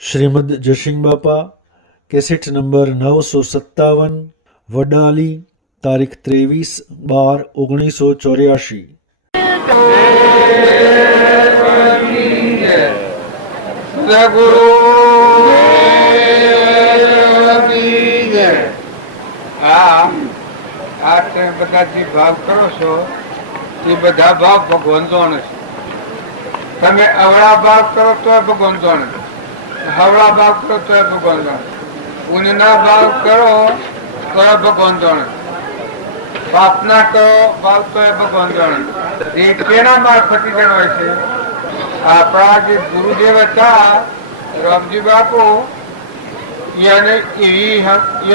શ્રીમદ જશિંગ બાપા, cassette number 957, Vadali, તારીખ 23/12/1984। બધા જે ભાવ કરો છો એ બધા ભાવ ભગવાન જાણે છે। તમે અવળા ભાવ કરો તો ભગવાન જાણે, હવળા ભાવ કરો તો ભગવાન જાણે, પુણ્યના ભાવ કરો તો ભગવાન જાણે, પાપના કરો ભાવ તો ભગવાન જાણે। એ કેના મારફતી જણાય છે? આપણા જે ગુરુદેવ હતા રામજી બાપુ,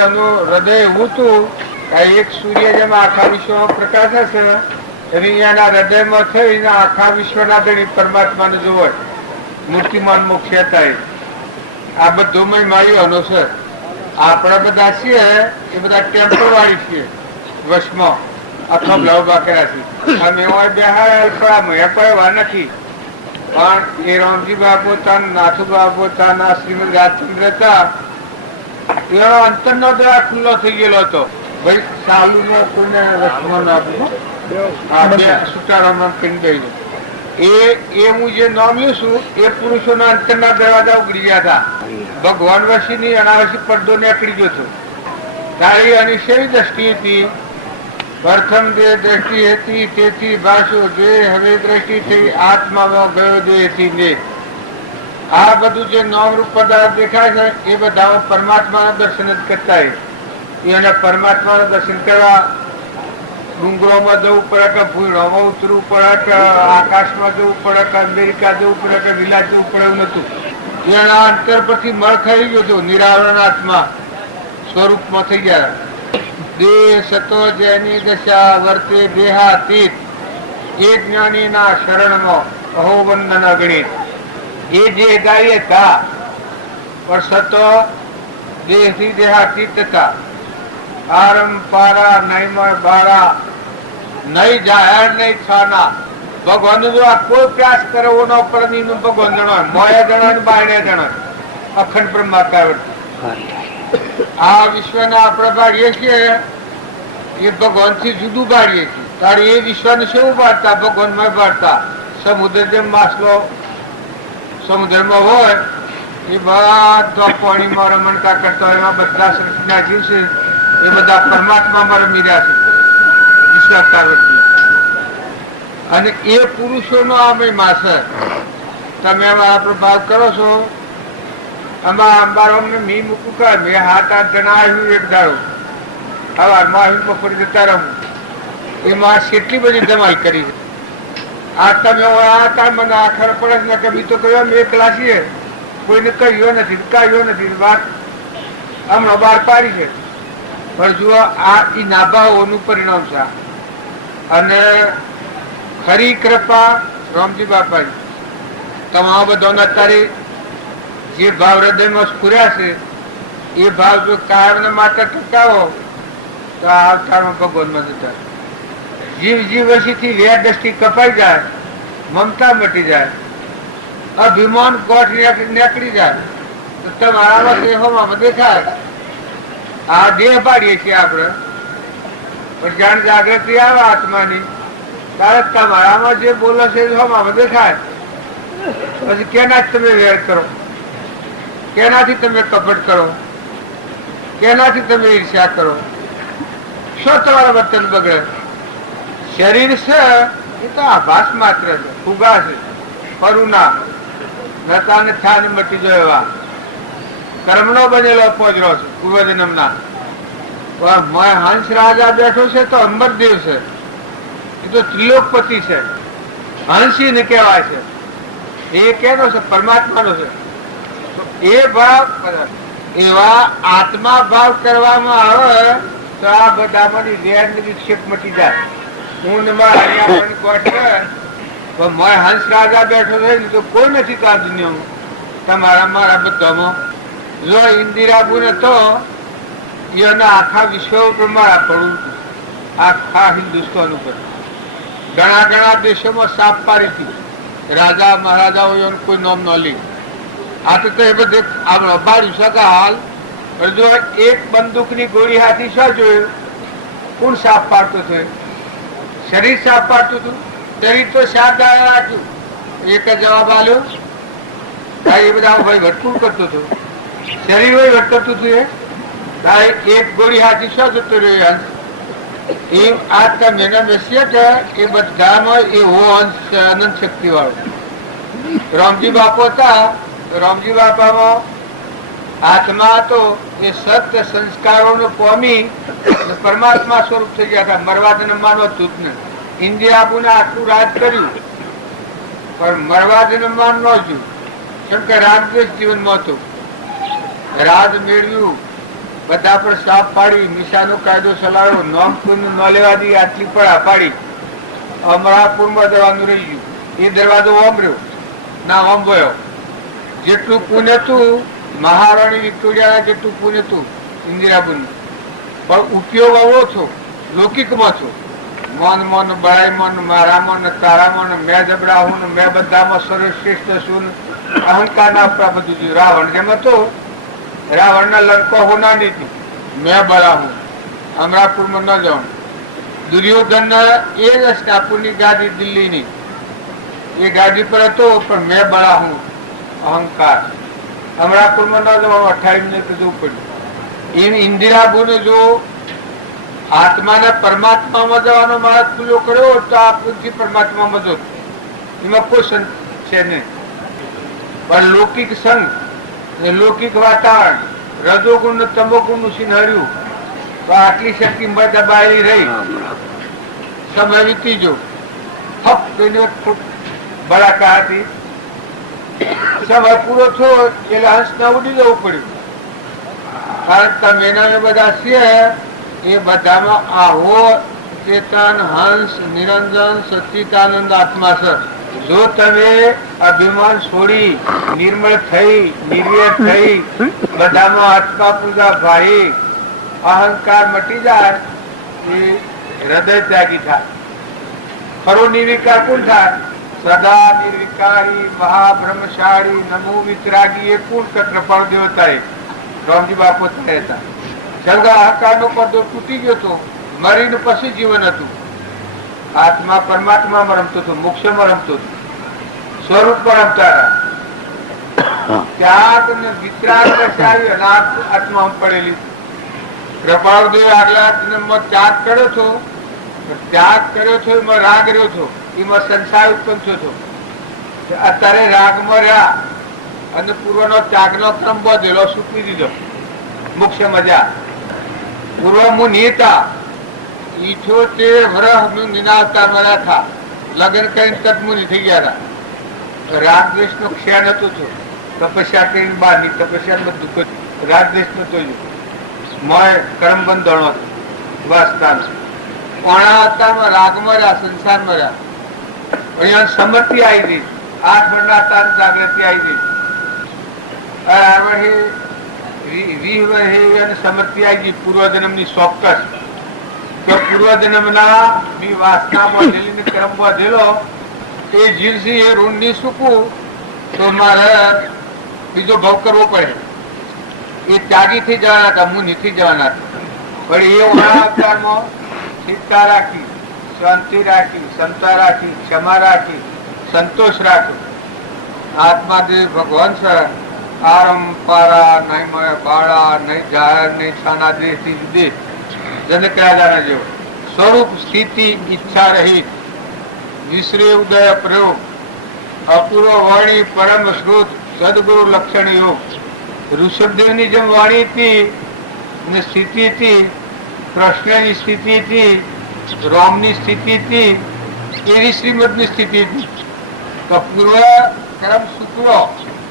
એનું હૃદય એવું હતું, એક સૂર્ય જેમ આખા વિશ્વમાં પ્રકાશ હશે એના હૃદયમાં થઈને આખા વિશ્વના દળી પરમાત્માને જોવે, મૂર્તિમાન મોક્ષ થાય। આ બધું મારી અનુસર આપણે બધા છીએ એ બધા ટેમ્પલ વાળી છીએ, વશમાં આખા બ્લાઉ બાકરા છીએ। અમે બેહાડવા નથી, પણ એ રામજી બાપુ હતા, નાથુ બાપુ હતા, ના શ્રીમદ રાજચંદ્ર હતા, એનો અંતરનો દ્વાર ખુલ્લો થઈ ગયેલો હતો। ભાઈ ચાલુ નો કોઈને વચમાં ના સુટારામાં કરી દઈ એ હું જે નામ્યું છું એ પુરુષોના અંતરના દરવાજા ઉગડી ગયા હતા। ભગવાન વશીની અનાવશી પડદો નીકળી ગયો હતો। તારી અનિશ્ચય દ્રષ્ટિ હતી, પ્રથમ જે દ્રષ્ટિ હતી તેથી ભાષો જે હવે દ્રષ્ટિ થઈ આત્મામાં ગયો દેહથી ને આ બધું જે નામ રૂપ પદાર્થ દેખાય છે એ બધા પરમાત્માના દર્શન જ કરતા। એને પરમાત્માના દર્શન કરવા ડુંગરોમાં જવું પડે કે ભૂઈડામાં ઉતરવું પડે કે આકાશમાં જવું પડે કે અમેરિકા જવું પડે કે વિલાસ જવું પડે એવું નતું। એના અંતર પરથી મળ ખાઈ ગયો હતો, નિરાવરણ આત્મા સ્વરૂપમાં થઈ ગયા। દેહ સતો જેની દશા વર્તે દેહાતીત એ જ્ઞાનીના શરણમાં અહો વંદન અગણિત। એ જે ગાય હતા પણ સતો દેહથી દેહાતીત હતા। આરમ પારા નૈમય બારા નહીં જાહેર નહીં છાના। ભગવાન જો આ કોઈ પ્રયાસ કરે ઓનો પરની નું ભગવાન જણાય, મોયા જણાય, બાયણે જણાય, અખંડ બ્રહ્માકાર। આ વિશ્વના આપણે ભાડીએ છીએ એ ભગવાન થી જુદું ભાડીએ છીએ। તારે એ વિશ્વને શું બાળતા? ભગવાનમાં બાળતા। સમુદ્ર જેમ માછલો સમુદ્રમાં હોય એ બધા પાણીમાં રમણકા કરતા હોય, એમાં બધા સૃષ્ટિના જીવ છે એ બધા પરમાત્મામાં રમી રહ્યા છે વિશ્વાસકારથી। અને એ પુરુષોનો આ મહિમા છે। તમે અમારા પ્રભાવ કરો છો, અંબારો અમને મી મૂકું કર, મેં 7-8 જણા આવ્યું એક દાડો સવારમાં આવીને બપોરે જતા રહું, એમાં કેટલી બધી ધમાલ કરી છે। આ તમે મને આખર પડે ને કે બી તો કહ્યું અમે એકલા છીએ, કોઈને કહ્યો નથી, કહ્યો નથી, વાત હમણાં બહાર પાડી છે। પણ જુઓ આ ઈ નાભાઓનું પરિણામ છે। અને ખરી કૃપા રામજી બાપાની તમામ બધાને અત્યારે જે ભાવ હૃદયમાં સ્ફુર્યા છે એ ભાવ જો કાયમને માટે ટકાવો તો આ અવતારમાં ભગવાનમાં જતા। જીવ જીવસીથી વેર દ્રષ્ટિ કપાઈ જાય, મમતા મટી જાય, અભિમાન ગોઠ નીકળી જાય તો તમારામાં દેહોમાં દેખાય। આ દેહ પાડીએ છીએ આપણે, પણ જાણ જાગૃતિ આવે આત્માની ત્યારે તમારામાં જે બોલો છે હવામાં દેખાય। પછી કેનાથી તમે વેર કરો, કેનાથી તમે કપટ કરો, કેનાથી તમે ઈર્ષ્યા કરો, શું તમારા વર્તન બગડે? શરીર છે એ તો આભાસ માત્ર છે, ફુગા છે, પરુના નતા ને થા ને મટી જાય એવા કર્મનો બનેલો પોજરો છે પૂર્વજન્મના। હંસ રાજા બેઠો છે તો અંબરદેવ છે, એ તો ત્રિલોકપતિ છે, હંસી ને કહેવાય છે। એ કેનો છે? પરમાત્માનો છે। એ ભાવ એવા આત્મા ભાવ કરવામાં આવે તો આ બધામાંથી વેર ને વિક્ષેપ મટી જાય। હું હંસ રાજા બેઠો છે તો કોઈ નથી તો આ દુનિયામાં તમારા મારા બધામાં। જો ઇન્દિરાબુ ને તો એના આખા વિશ્વ ઉપર મારા પડવું, આખા હિન્દુસ્તાન ઉપર ઘણા દેશોમાં સાપ પાડી હતી, રાજા મહારાજાઓ કોઈ નામ ન લી। આ તો એ બધે બાળ્યું શકા હાલ. જો એક બંદૂકની ગોળી હાથી શું જોયું? કોણ સાફ પાડતો હતો? શરીર સાફ પાડતું હતું. શરીર તો સાફ રાખ્યું. એક જ જવાબ આલ્યો. એ બધા ભાઈ ભટકું કરતો હતો. શરીર હોય ભટકતું હતું. એક ગોળી હાથી શું જતો રહ્યો? એ આ તમે બેસીએ કે એ બધામાં એવો અંશ અનંત શક્તિ વાળો. રામજી બાપુ હતા. રામજી બાપામાં આત્મા હતો એ સત્ય સંસ્કારોને પામી પરમાત્મા સ્વરૂપ થઈ ગયા હતા. મરવા જન્મવાનું હતું જ ને. ઇન્ડિયા આબુને આટલું રાજ કર્યું પણ મરવા જન્મવાનું ન હતું. કેમ કે રાગદ્વેષ જીવનમાં હતું. રાજ મેળવ્યું, બધા પર સાફ પાડી, નિશાનો કાયદો ચલાવ્યો, નોમ કોઈનું ન લેવા દી આટલી પડા પાડી. અમરાપુરમાં જવાનું રહી ગયું. એ દરવાજો ઓમ રહ્યો ના ઓમ ગયો. જેટલું પુણ્ય હતું મહારાણી વિક્ટોરિયા જેટલું પુણ્ય હતું ઇન્દિરાબુનું, પણ ઉપયોગ આવો છો લૌકિકમાં છો. મન મન બળાય મન મારા મન તારા મન મેં જબડા હું મેં બધામાં સર્વશ્રેષ્ઠ છું. અહંકાર ના બધું જોયું. રાવણ જેમ હતો, રાવણ ના લંકો હોના નથી મેં બળા હું. અમરાપુરમાં ન જવાનું. દુર્યોધન એ જ ટાપુની ગાડી દિલ્હીની એ ગાડી પર હતો પણ મેં બળા હું અહંકાર. અમરાપુરમાં ન જવાનું. 28 મિનિટ જવું પડ્યું. એમ ઇન્દિરાબુને જો આત્માના પરમાત્મામાં જવાનો માર્ગ ખુલ્લો કર્યો તો આ પૃથ્વી પરમાત્મામાં જો એમાં કોઈ સંત છે નહીં. પણ લૌકિક સંઘ લૌકિક વાતાવરણ રજોગુણ ને તમોગુણ નું સિંહર્યું તો આટલી શક્તિ દબાયેલી રહી. સમય વીતી જો બળાકા હતી. સમય પૂરો થયો એટલે હંસ ના ઉડી જવું પડ્યું. કારણ તમે બધા છે એ બધામાં આહો ચેતન હંસ નિરંજન સચ્ચિદાનંદ આત્મા છે. જો તમે અભિમાન છોડી નિર્મળ થઈ નિર્વેદ થઈ બધામાં આત્મા પૂજા ભાઈ અહંકાર મટી જાય એ હૃદય ત્યાગી થાય. ખરો નિર્વિકાર કોણ થાય? સદા નિર્વિકારી મહાબ્રહ્મશાળી નમો વિતરાગી એ કોણ કૃપાળુ દેવતા? રામજી બાપુ હતા. જગા અહંકાર નો પડદો તૂટી ગયો હતો. મરીને પછી જીવન હતું. આત્મા પરમાત્મામાં રમતો હતો, મોક્ષમાં રમતો હતો, સ્વરૂપમાં રમતા હતા. ત્યાગ ને વિતરાગ આત્મા પડેલી. કૃપાળુદેવ આગલા જન્મમાં ત્યાગ કર્યો છો. ત્યાગ કર્યો છો એમાં રાગ રહ્યો છો, એમાં સંસાર ઉત્પન્ન થયો છો. અત્યારે રાગમાં રહ્યા અને પૂર્વનો ત્યાગનો ક્રમ બધેલો સૂકવી દીધો. મોક્ષ મજા. પૂર્વ મુનિ હતા 78 વર્ષ નિનાવતા મળ્યા હતા. લગ્ન કરીને તત્મુનિ થઈ ગયા હતા. રાગદ્વેષ નો ક્ષય નતો થયો. તપસ્યા કરીને બહાર ની તપસ્યા બધું રાગદ્વેષ નતો મોય કર્મ બંધણો વાસના રાગમાં રહ્યા, સંસારમાં રહ્યા. અહીંયા સમૃદ્ધિ આવી ગઈ. 8 વર્ષના જાગૃતિ આવી ગઈ. સમૃદ્ધિ આવી ગઈ પૂર્વજન્મ ની ચોક્કસ. પૂર્વજન્મ ના વાસનામાં કર્મ વધેલો એ જીવસી એ ઋણ ની ચૂકવું તો મારે બીજો ભાવ કરવો પડે. એ ત્યાગી થઈ જવાના હતા, મુનિ થઈ જવાના હતા. પણ એ અવતારમાં સ્થિરતા રાખી, શાંતિ રાખી, ક્ષમતા રાખી, ક્ષમા રાખી, સંતોષ રાખ્યો. આત્માદેવ ભગવાન છે. આરંપારા નહીં બાળા નહીં જાહેર નહીં છાના દેશથી જુદે જનક રાજાના જેવો સ્વરૂપ સ્થિતિ ઈચ્છા રહિત વિશ્રે ઉદય પ્રયોગ અપૂર્વ વાણી પરમ શ્રુત સદગુરુ લક્ષણ યોગ. ઋષભદેવની જેમ વાણી હતી ને સ્થિતિ હતી, કૃષ્ણની સ્થિતિ હતી, રામની સ્થિતિ હતી, એવી શ્રીમદની સ્થિતિ હતી. તો પૂર્વ ક્રમ શુક્લો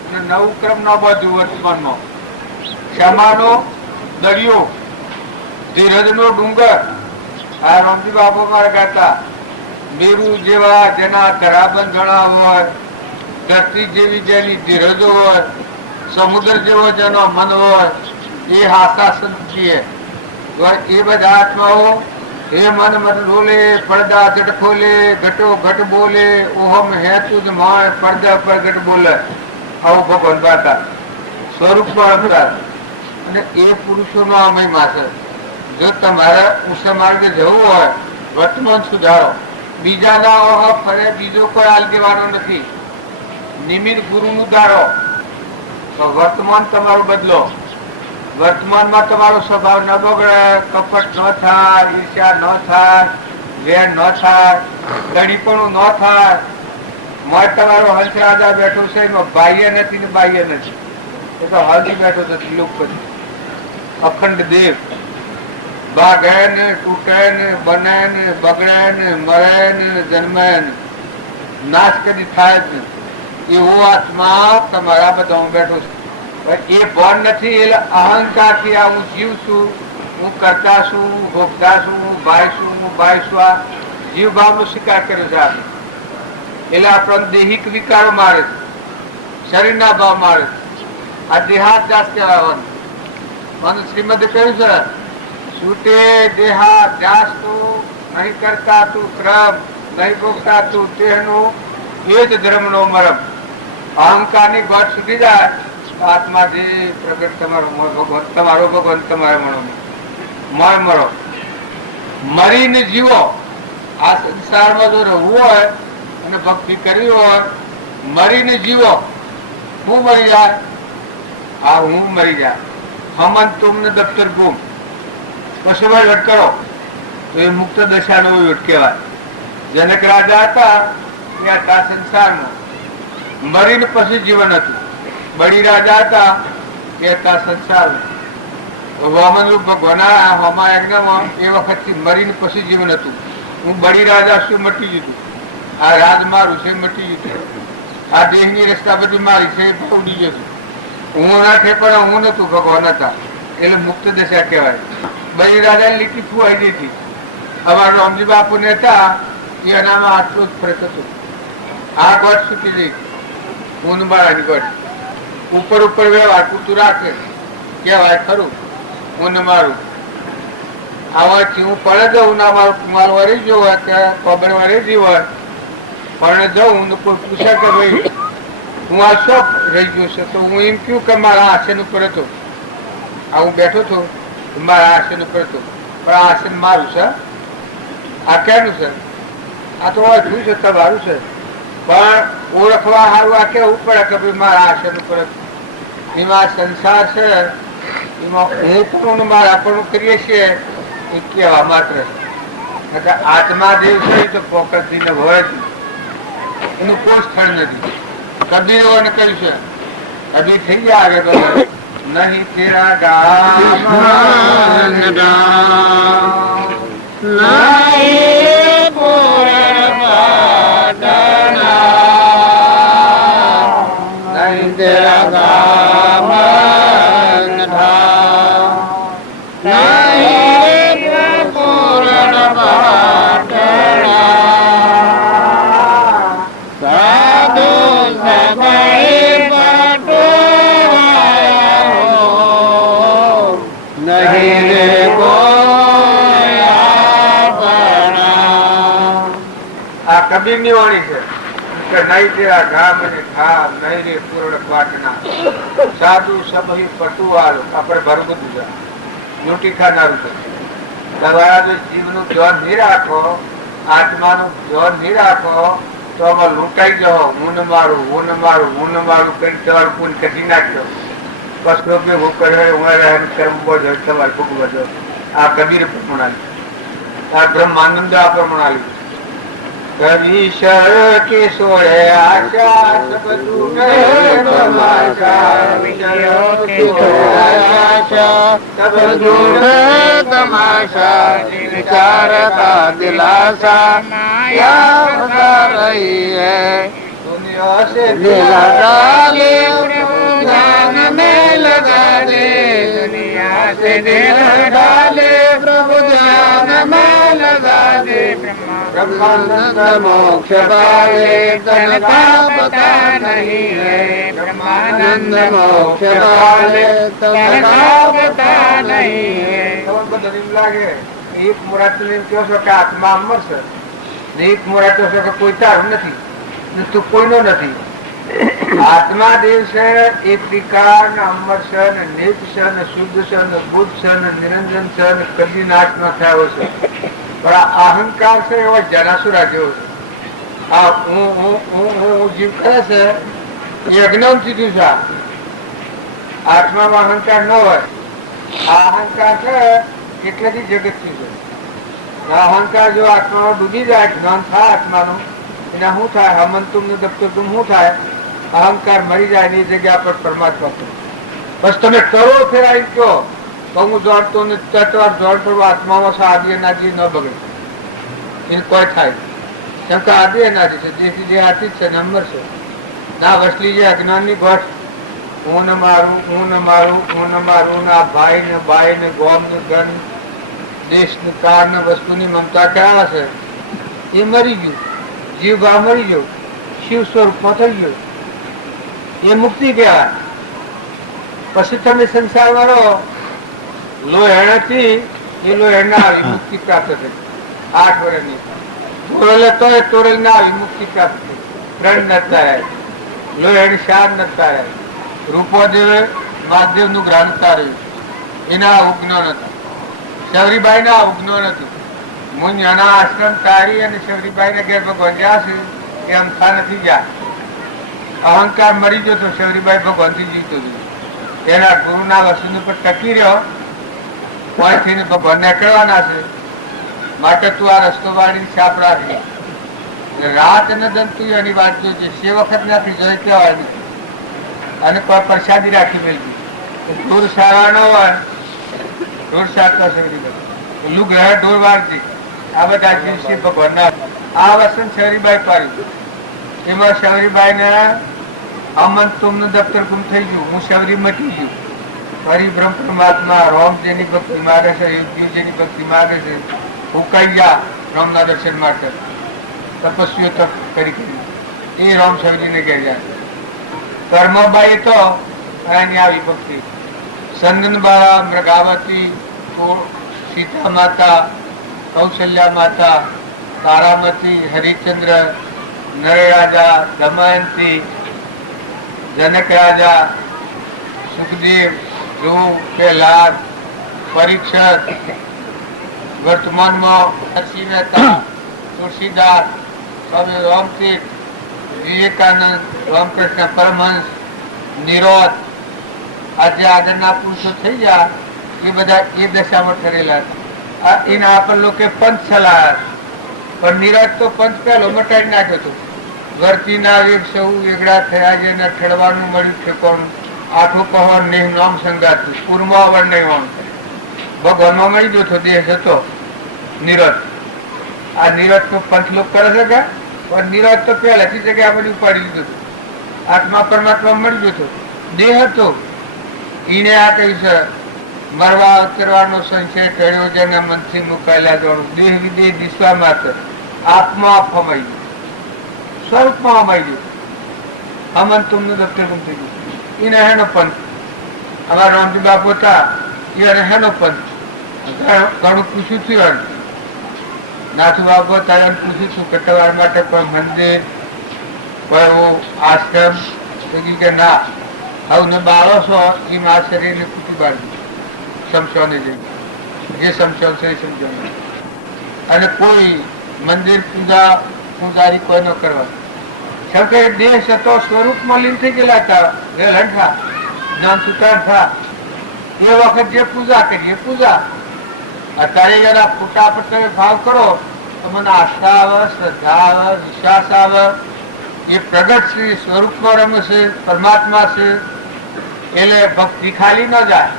અને નવું ક્રમ ન બધું વર્તમાનમાં. ક્ષમાનો દરિયો, ધીરજનો ડુંગર. આ રામજી બાપુ મારા ગાતા મેરુ જેવા જેના ધરાબંધણા હોય, ધરતી જેવી જેની ધીરજો હોય, સમુદ્ર જેવો જેનો મન હોય, એ હાસા સંતિ એ બધા આત્માઓ હે મન મત ડોલે પડદા જટ ખોલે ઘટો ઘટ બોલે ઓહમ હે તુજ માય પડદા પર ઘટ બોલે. આવો ભગવાન હતા સ્વરૂપમાં અવતાર. અને એ પુરુષોનો આ મહિમા છે. જો તમારે ઊંચા માર્ગે જવું હોય, વર્તમાન સુધારો, બીજાના ઓહો ફરે બીજો કોઈ હાલ દેવાનો નથી. નિમિત્ત ગુરુનું ધારો તો વર્તમાન તમારું બદલો. વર્તમાનમાં તમારો સ્વભાવ ન બગડે, કપટ ન થાય, ઈર્ષ્યા ન થાય, વેર ન થાય, ગણીપણું ન થાય. મોય તમારો હંસ રાજા બેઠો છે એમાં બાહ્ય નથી ને બાહ્ય નથી. એ તો હજી બેઠો છે તિલુક અખંડ દેવ. ભાગે ને તૂટે ને બને ને બગડે ને મરે ને જન્મે ને નાશ કદી થાય જ નહીં. એવો આત્મા તમારા બધા બેઠો છે. એ ભાન નથી એટલે અહંકાર થી આ હું જીવ છું, હું કરતા છું, હું ભોગતા છું, હું ભાઈ છું, હું ભાઈ છું. આ જીવ ભાવ નો સ્વીકાર કર્યો છે આપણે. એટલે આપણને દૈહિક વિકારો મારે છે, શરીરના ભાવ મારે છે. આ દેહાત જાત કહેવાનું. મને શ્રીમદે કહ્યું છે છૂટે દેહાત જાસ તું નહીં કરતા તું ક્રમ નહીં ભોગતા તું તેનું એ જ ધર્મ નો મરમ. અહંકાર ની ગોઠ છૂટી જાય આત્માથી પ્રગટ તમારો ભગવાન તમારે મળો. મરીને જીવો. આ સંસારમાં જો રહેવું હોય અને ભક્તિ કરવી હોય, મરીને જીવો. હું મરી જાય, હા હું મરી જાય. હમન તુમને દફતર ગુમ પછી વટ કરો તો એ મુક્ત દશાનો વટ કહેવાય. જનક રાજા હતા એ હતા સંસારમાં, મરીને પછી જીવન હતું. બળી રાજા હતા એ હતા સંસારમાં. વામન રૂપ ભગવાન યજ્ઞમાં એ વખતથી મરીને પછી જીવન હતું. હું બળી રાજા શું મટી દીધું, આ રાજ મારું છે મટી દીધું, આ દેહની રસ્તા બધી મારી છે ઉડી જતું. હું નાખે પણ હું નતું, ભગવાન હતા. એટલે મુક્ત દશા કહેવાય. બળી રાજા લીટી ફુવાઈ દીધી. અમારા રામજી બાપુ ને હતા એ એનામાં આટલું જ ફરક હતું. આ ગોઠ છૂટી ગઈ, હું મારાની ગોઠ ઉપર ઉપર વ્યવહાર પૂરતું રાખે કહેવાય ખરું. હું મારું આવાથી હું પડે જવું ના મારું કુમાર વળી ગયો હોય કે ખબર વળી ગઈ હોય પણ જવું ને કોઈ પૂછે કે ભાઈ હું આ શોખ રહી ગયું છે તો હું એમ કહ્યું કે મારા આસન ઉપર હતો. આ હું બેઠો હતો મારા આસન ઉપર હતો પણ આ આસન મારું છે. આ કેનું છે? આ તો શું છે તમારું છે. પણ ઓળખવા સારું આ કેવું પડે કે ભાઈ મારા આસન ઉપર એમાં સંસાર છે એમાં હું પણ મારા પણ કરીએ છીએ એ કેવા માત્ર આત્મા દેવ છે તો ફોકસ થઈને હોય જ એનું કોઈ સ્થળ નથી. કબીર કહ્યું છે અભી થઈ ગયા આગળ બધા નહીં તેરા ગામ નહીં તેરા ગામ કબીર ની વાણી છે કે નહીં તેરા ગામ અને ખા નહીં રે પૂર્ણ પાટના સાધુ સભી પટુવાળ આપણે ભરવું દીધા લૂંટી ખાનારું છે. તમારા જો જીવનું ધ્યાન નહીં રાખો, આત્માનું ધ્યાન નહીં રાખો તો આમાં લૂંટાઈ જાઓ. હું ને મારું હું ને મારું હું ને મારું કરી તમારું પૂન કઢી નાખ્યો. બસ લોકો હું કરે હું કર્મ બોજો તમારે ભૂખ બધો. આ કબીર પ્રમાણાલી, આ બ્રહ્માનંદ આ પ્રમાણાલી. ઈશ્વર કે સોળે આશા સબ દુને તમાશા વિષયો કે આશા સબ દુને તમાશા વિચાર કા દિલાસા માયા રહી હૈ दुनिया से दिल लगा ले जान में लगा दे दुनिया से दिल डाले प्रभु जान में लगा दे ब्रह्मानंद मोक्ष पाए तन का पता नहीं है ब्रह्मानंद मोक्ष पाए तन का पता नहीं है. લાગે એક મુરાદ કહો છો કે આત્મા અમર છે ને એક મુરાદ કહો છો કે કોઈ તારું નથી તું કોઈનો નથી આત્મા દેવ છે એ ત્રિકાળ ને અમર છે ને નિત છે ને શુદ્ધ છે ને બુદ્ધ છે ને નિરંજન છે ને કદી નાશ ન થયો છે. પણ આ અહંકાર છે એવો જનાસુરા જેવો છે. આ હું જીવ કરે છે એ અજ્ઞાન સીધું છે. આત્મામાં અહંકાર ન હોય. આ અહંકાર છે એટલેથી જગત થી છે. આ અહંકાર જો આત્મામાં ડૂબી જાય, જ્ઞાન થાય આત્માનું, એને શું થાય? હમંતુમ ને દપ્તરતુમ શું થાય? અહંકાર મરી જાય એની જગ્યા પર પરમાત્મા છે. બસ તમે કરો ફેરાઈ કયો તો હું દોડતો ને તત્વાર દોડ કરવો આત્મામાં છે. આદિ અનાદિ ન બગડે એને કોઈ થાય. કેમ કે આદિ અનાદિ છે, જેથી જે આથી જ છે, નંબર છે. ના વસલી જે અજ્ઞાન ની ઘટ, હું ને મારું, હું ને મારું, હું ને મારું, ના ભાઈ ને બાઈ ને ગોમ ને ગણ, દેશ ને કાર ને વસ્તુની મમતા ક્યાં છે? એ મરી ગયું. જીવ ભાવ મરી ગયો, શિવ સ્વરૂપમાં થઈ ગયો. એ મુક્તિ કહેવાય. પછી તમે સંસારમાં રહો, લોહેણથી એ લોહેણ ના આવી મુક્તિ પ્રાપ્ત થઈ. 8 વર્ષની તોરેલ તો એ તોરેલ ના આવી મુક્તિ પ્રાપ્ત થઈ. 3 નતા લોહેણ 4 નતા. રૂપોદેવે મહાદેવ નું ગ્રહણતા રહ્યું. એના ઉજ્ઞાન હતા. શબરીબાઈ ના ઉજ્ઞાન હતું. મુંજાના આશ્રમ તારી અને શબરીબાઈ ના ઘેર ભગવાન જ્યાં છે એ અમથા નથી ગયા. અહંકાર મરી ગયો તો શબરીબાઈ ભગવાન થી જીવતો હતો. એના ગુરુના વસુને પર ટકી રહ્યો. કોઈથી ભગવાન નીકળવાના છે માટે તું આ રસ્તો વાળી છાપ રાખી. રાત ને દંતુ એની વાત જોજે. સે વખત નથી જોઈ કહેવાય નહીં. અને કોઈ પ્રસાદી રાખી મેળવી. ઢોર સારા ન હોય, ઢોર સારતા શબરીબાઈ લુગડા ઢોર વાળતી. આ બધા દિવસે ભગવાન ના આ વસન શબરીબાઈ પાડી. એમાં શબરીબાઈ ને અમન તુમનું દફતર ગુમ થઈ ગયું. હું શબરી મટી ગયું. ફરી બ્રહ્મ પરમાત્મા રામ જેની ભક્તિ માગે છે, યુદ્ધ જેની ભક્તિ માગે છે, હુકાઈ ગયા રામના દર્શન માટે. તપસ્વીઓ તપ કરી એ રામ શબરીને ઘેર જાય. કર્મબાઈ તો એની આવી ભક્તિ. સંદનબાળા, મૃગાવતી, સીતા માતા, કૌશલ્યા માતા, તારામતી, હરિચંદ્ર, નરરાજા, દમયંતી, જનક રાજા, સુખદેવ, ધ્રુવ, પ્રહલાદ, પરીક્ષિત, વર્તમાનમાં નરસિંહ મહેતા, તુલસીદાસ, સ્વામી રામતીર્થ, વિવેકાનંદ, રામકૃષ્ણ પરમહંસ, નિરોધ, આજે આગળના પુરુષો થઈ ગયા એ બધા એ દશામાં ઠરેલા હતા. એના પર લોકો પંચ ચલાયા. પણ નિરોધ તો પંચ પહેલો મટાડી નાખ્યો હતો. વર્તી ના વેગ સૌ વેગડા થયા છે ને ઠેડવાનું મળ્યું ઠેકોણું. આઠું પહોર નહીં નામ સંગાતું પૂરમાં વર નહીં હોવાનું. ભગવાનમાં મળી ગયો હતો, દેહ હતો નિરોધ. આ નિરોધ તો પંચ લોક કરે છે કે પણ નિરોધ તો પહેલાથી જગ્યા બધી ઉપાડી લીધું હતું. આત્મા પરમાત્મા મળી ગયો હતો, દેહ હતો. એને આ કહ્યું છે મરવા ઉતરવાનો સંશય ટળ્યો જેના મનથી મુકાયેલા જોણું. દેહ વિદેહ દિશવા માત્ર આત્મા ફમાઈ ગયું, સ્વરૂપમાં અમાઈ ગયું. અમન તુમનું દફતર ગુમ થઈ ગયું. એને હેનો પંથ. અમારા રામજી બાપુ હતા એને હેનો પંથ. ઘણું પૂછ્યું થયું. નાથુ બાપુ હતા એને પૂછ્યું છું કે તમારા માટે કોઈ મંદિર, કોઈ આશ્રમ? કે ના, હવે ને બાળો છો એ મા શરીરને કૂટી બાળવું. સમસોને જઈ જે સમસો છે એ સમજાવે. અને કોઈ મંદિર પૂજા પૂજારી કોઈ ન કરવા. કેમ કે દેશ હતો સ્વરૂપમાં લીન થઈ ગયેલા હતા. વેલંઠા જ્ઞાન સુતાર થા એ વખત જે પૂજા કરીએ પૂજા. અત્યારે જરા ફૂટા પર તમે ભાવ કરો તો મને આસ્થા આવે, શ્રદ્ધા આવે, વિશ્વાસ આવે. એ પ્રગટ છે, સ્વરૂપમાં રમે છે, પરમાત્મા છે. એટલે ભક્તિ ખાલી ન જાય.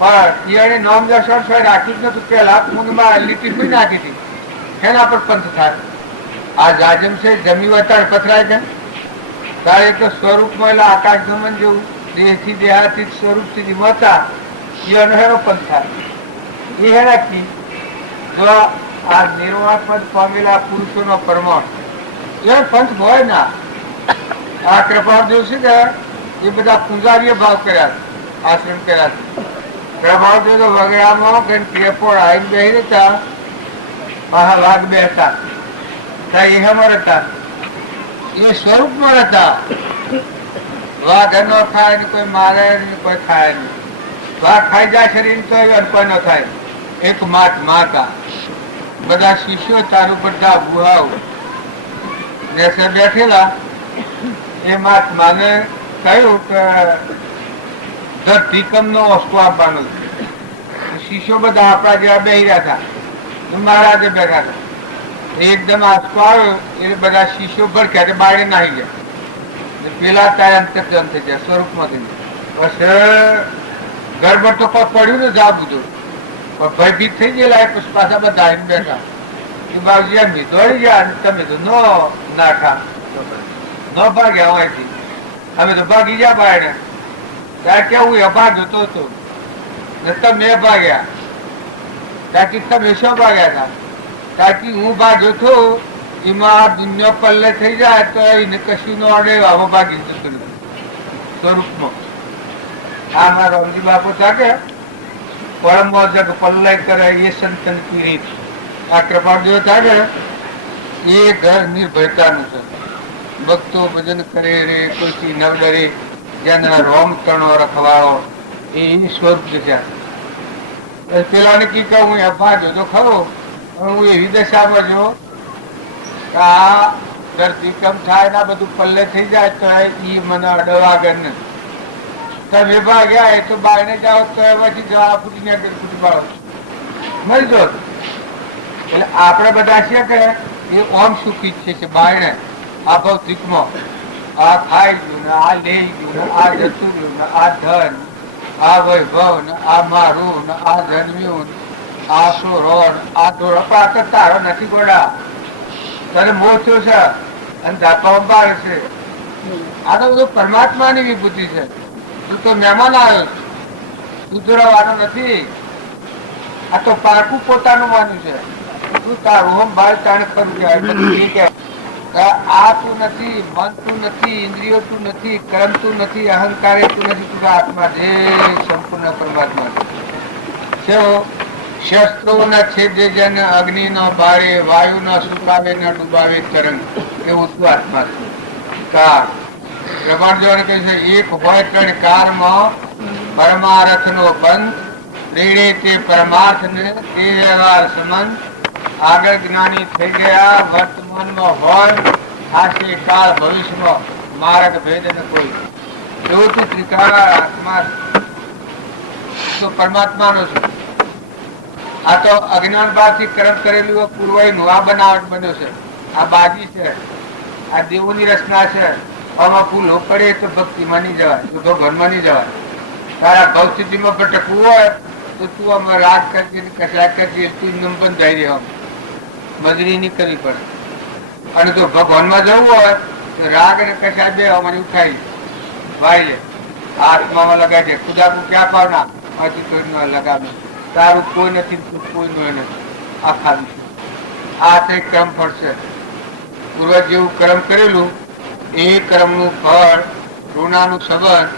પણ એને નામ દર્શન રાખ્યું જ નતું. પેલા મૂંગમાં લીટી પી નાખી હતી, એના પર પંથ થાય. આ જાજમ છે જમી વતાર પથરાય છે તારે તો સ્વરૂપમાં એટલે આકાશ ગમન જેવું દેહથી દેહાથી સ્વરૂપથી જીવતા એ અનહેરો પંથ થાય. એ હેરાથી જો આ નિર્વાણ પંથ પામેલા પુરુષોનો પરમાણ એ પંથ હોય ના. આ કૃપાદેવ છે કે એ બધા પૂજારીએ ભાવ કર્યા, આશ્રમ કર્યા. પ્રભાવદેવ તો વગેરેમાં ક્રેપોળ આવીને બેસી રહેતા, વાઘ બેસતા એ સ્વરૂપમાં હતા. વાઘ ન ખાય ને કોઈ મારે ને કોઈ ખાય નહીં. વાઘ ખાઈ જાય શરીર તો કોઈ ન થાય. એક માતા બધા શિષ્યો ચારુ બધા ગુહાઓ દેશે બેઠેલા. એ મહાત્માને કહ્યું કે ધરતીકમ નો ઓસ્કો આપવાનો છે. શિષ્યો બધા આપણા જેવા બેહી રહ્યા હતા, મહારાજે બેઠા હતા. એકદમ આંસકો આવ્યો એ બધા શિષ્યો ભડક્યા, બાળે નાહી ગયા. પેલા ત્યાં અંતર્જન થઈ ગયા સ્વરૂપમાં. પછી ગરબડ તો પડ્યું ને જા બધું ભયભીત થઈ ગયેલા. પછી પાછા બધા આવીને બેઠા. એ બાબુજી એમ દોડી ગયા, તમે તો નો નાખા ન ભાગ્યા હોયથી, અમે તો ભાગી ગયા બાળને. ત્યાં કેવું અભાગ જોતો હતો ને તમે ભાગ્યા. ત્યાંથી તમે શું ભાગ્યા હતા? ત્યાંથી હું ભાગ્યો હતો. એમાં દુનિયા પલ્લે થઈ જાય તો એને કશું નો અડે આવો ભાગી જતો સ્વરૂપમાં. આ મારા રમજી બાપુ થાકે પરમ જગ પલ્લે કરે એ સંતન કી રીત. આ કૃપાળદેવ થાકે એ ઘર નિર્ભયતાનું છે. ભક્તો ભજન કરે રે કોઈ નવ ડરે, જેના રોમ તણો રખવાળો એ સ્વરૂપ છે. પેલા ને કી કહું હું ભાગ્યો તો ખરો, હું એવી દશામાં જો આ ધરતીકમ થાય ને બધું પલ્લે થઈ જાય તો એ મને અડવા આગળ ને તમે ભાગ્યા એ તો બારને જાઓ તો એમાંથી જવા ફૂટીને ફૂટી પાડો મળી જો. એટલે આપણે બધા છે કે એ ઓમ સુખી છે કે બારને આ ભૌતિકમાં આ ખાઈ ગયું ને આ લઈ ગયું ને આ જતું રહ્યું ને આ ધન આ વૈભવ ને આ મારું ને આ જન્મ્યું આ સોરોડ આ ધોળપા તો તારો નથી ગોડા, તને મોહ થયો છે અને ધાપા બાળ છે. આ તો બધું પરમાત્માની વિભૂતિ છે. તું તો મહેમાન આવ્યો છે, તું ધોરવાનો નથી. આ તો પાકું પોતાનું માન્યું છે. તું તારું હોમ બાળ તાણ ખરું કહેવાય. આ તું નથી, મન તું નથી, ઇન્દ્રિયો તું નથી, કર્મ તું નથી, અહંકાર તું નથી. તું આત્મા જે સંપૂર્ણ પરમાત્મા છે. શસ્ત્રો ના છેદે જન અગ્નિ નો બાળે, વાયુ ના સુકાવે ન ડુબાવે તરંગ. એવું તું આત્મા છે. કાર પ્રમાણ કહે છે એક હોય ત્રણ કારમાં પરમાર્થ નો બંધ, પ્રેણે તે પરમાર્થ ને તે વ્યવહાર સંબંધ. આગળ જ્ઞાની થઈ ગયા વર્તમાનમાં હોય, આશે કાળ ભવિષ્યમાં માર્ગ ભેદ ન કોઈ. એવું તું ત્રિકાળ આત્મા તો પરમાત્માનો છે. આ તો અજ્ઞાન બાદથી કર્મ કરેલું પૂર્વ નું આ બનાવટ બન્યો છે. આ બાજી છે, આ દેવોની રચના છે. આમાં ભૂલ પડે તો ભક્તિમાં નહીં જવાય, તો ભગવાનમાં નહીં જવાય. તારા ભવસ્થિતિમાં ભટકવું હોય તો તું આમાં રાગ કરજે કશાક કરજે, તું નંબન થઈ રહ્યો મજૂરી નહીં કરવી પડે. અને જો ભગવાનમાં જવું હોય તો રાગ ને કશા બે અમારી ઉઠાઈ ભાઈ આત્મામાં લગાડે. ખુદા કો ક્યાં પાવના હજી કોઈ લગાવે. તારું કોઈ નથી, કોઈ નથી. આખા આ તે કર્મ ફળ છે. પૂર્વજ જેવું કર્મ કરેલું એ કર્મ નું ફળ ઋણાનું સંબંધ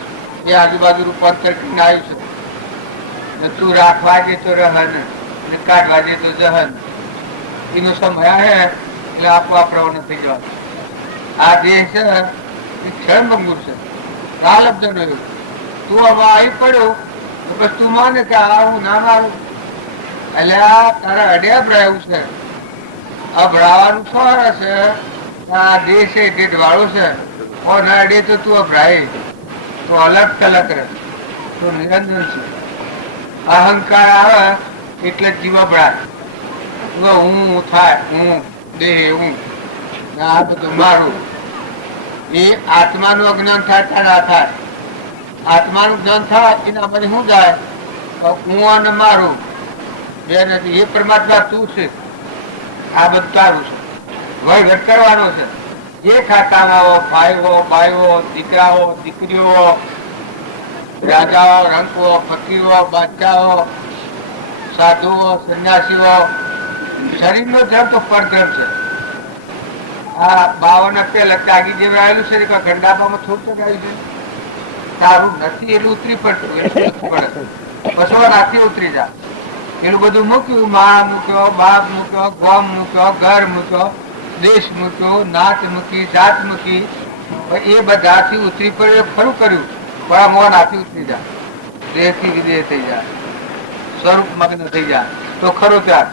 એ આજુબાજુ રૂપાંતર કરીને આવ્યું છે. તું રાખવા દે તો રહન ને કાઢવા દે તો જહન. એનો સમય હે એટલે આપોઆપ રવાના થઈ જવા. આ દેહ છે એ ક્ષણ મંગુર છે. રાલબ્ધ રહ્યું તું હવે આવી પડ્યો તો બસ તું માને કે આવું ના મારું. એટલે આ તારા અડ્યા ભરાયું છે. અભરાવાનું શું છે? આ દેહ છે ઢેઢ વાળું છે. ના અડે તો તું અભરાય તો અલગ કલક રહે તો નિરંજન છે. અહંકાર આવે એટલે જીવ અભરાય. હું થાય, હું દેહ, હું આ બધું મારું. એ આત્માનું અજ્ઞાન થાય તારા થાય. આત્માનું જ્ઞાન થાય એના પછી શું જાય? હું અને મારું બે નથી. એ પરમાત્મા તું છે. આ બધું તારું છે. વહીવટ કરવાનો છે. એ ખાતામાં ભાઈઓ ભાઈઓ, દીકરાઓ દીકરીઓ, રાજાઓ રંકો, ફકીરો બાદશાહો, સાધુઓ સંન્યાસીઓ. શરીરનો ધર્મ તો પરધર્મ છે. આ 52 પેલા ત્યાગી જેવું આવેલું છે કે ગંડાપામાં થોડું આવ્યું છે. તારું નથી એટલું ઉતરી પડતું પડે. પછી રાતે ઉતરી જા. એટલું બધું મૂક્યું. મા મૂક્યો, બાપ મૂક્યો, ગોમ મૂક્યો, ઘર મૂક્યો, દેશ મૂક્યો, નાત મૂકી, જાત મૂકી, પણ એ બધાથી ઉતરી પડે ખરું કર્યું, પણ આ મોન હાથી ઉતરી જાય, દેહથી વિદેહ થઈ જાય, સ્વરૂપ મગ્ન થઈ જાય તો ખરો ત્યાગ.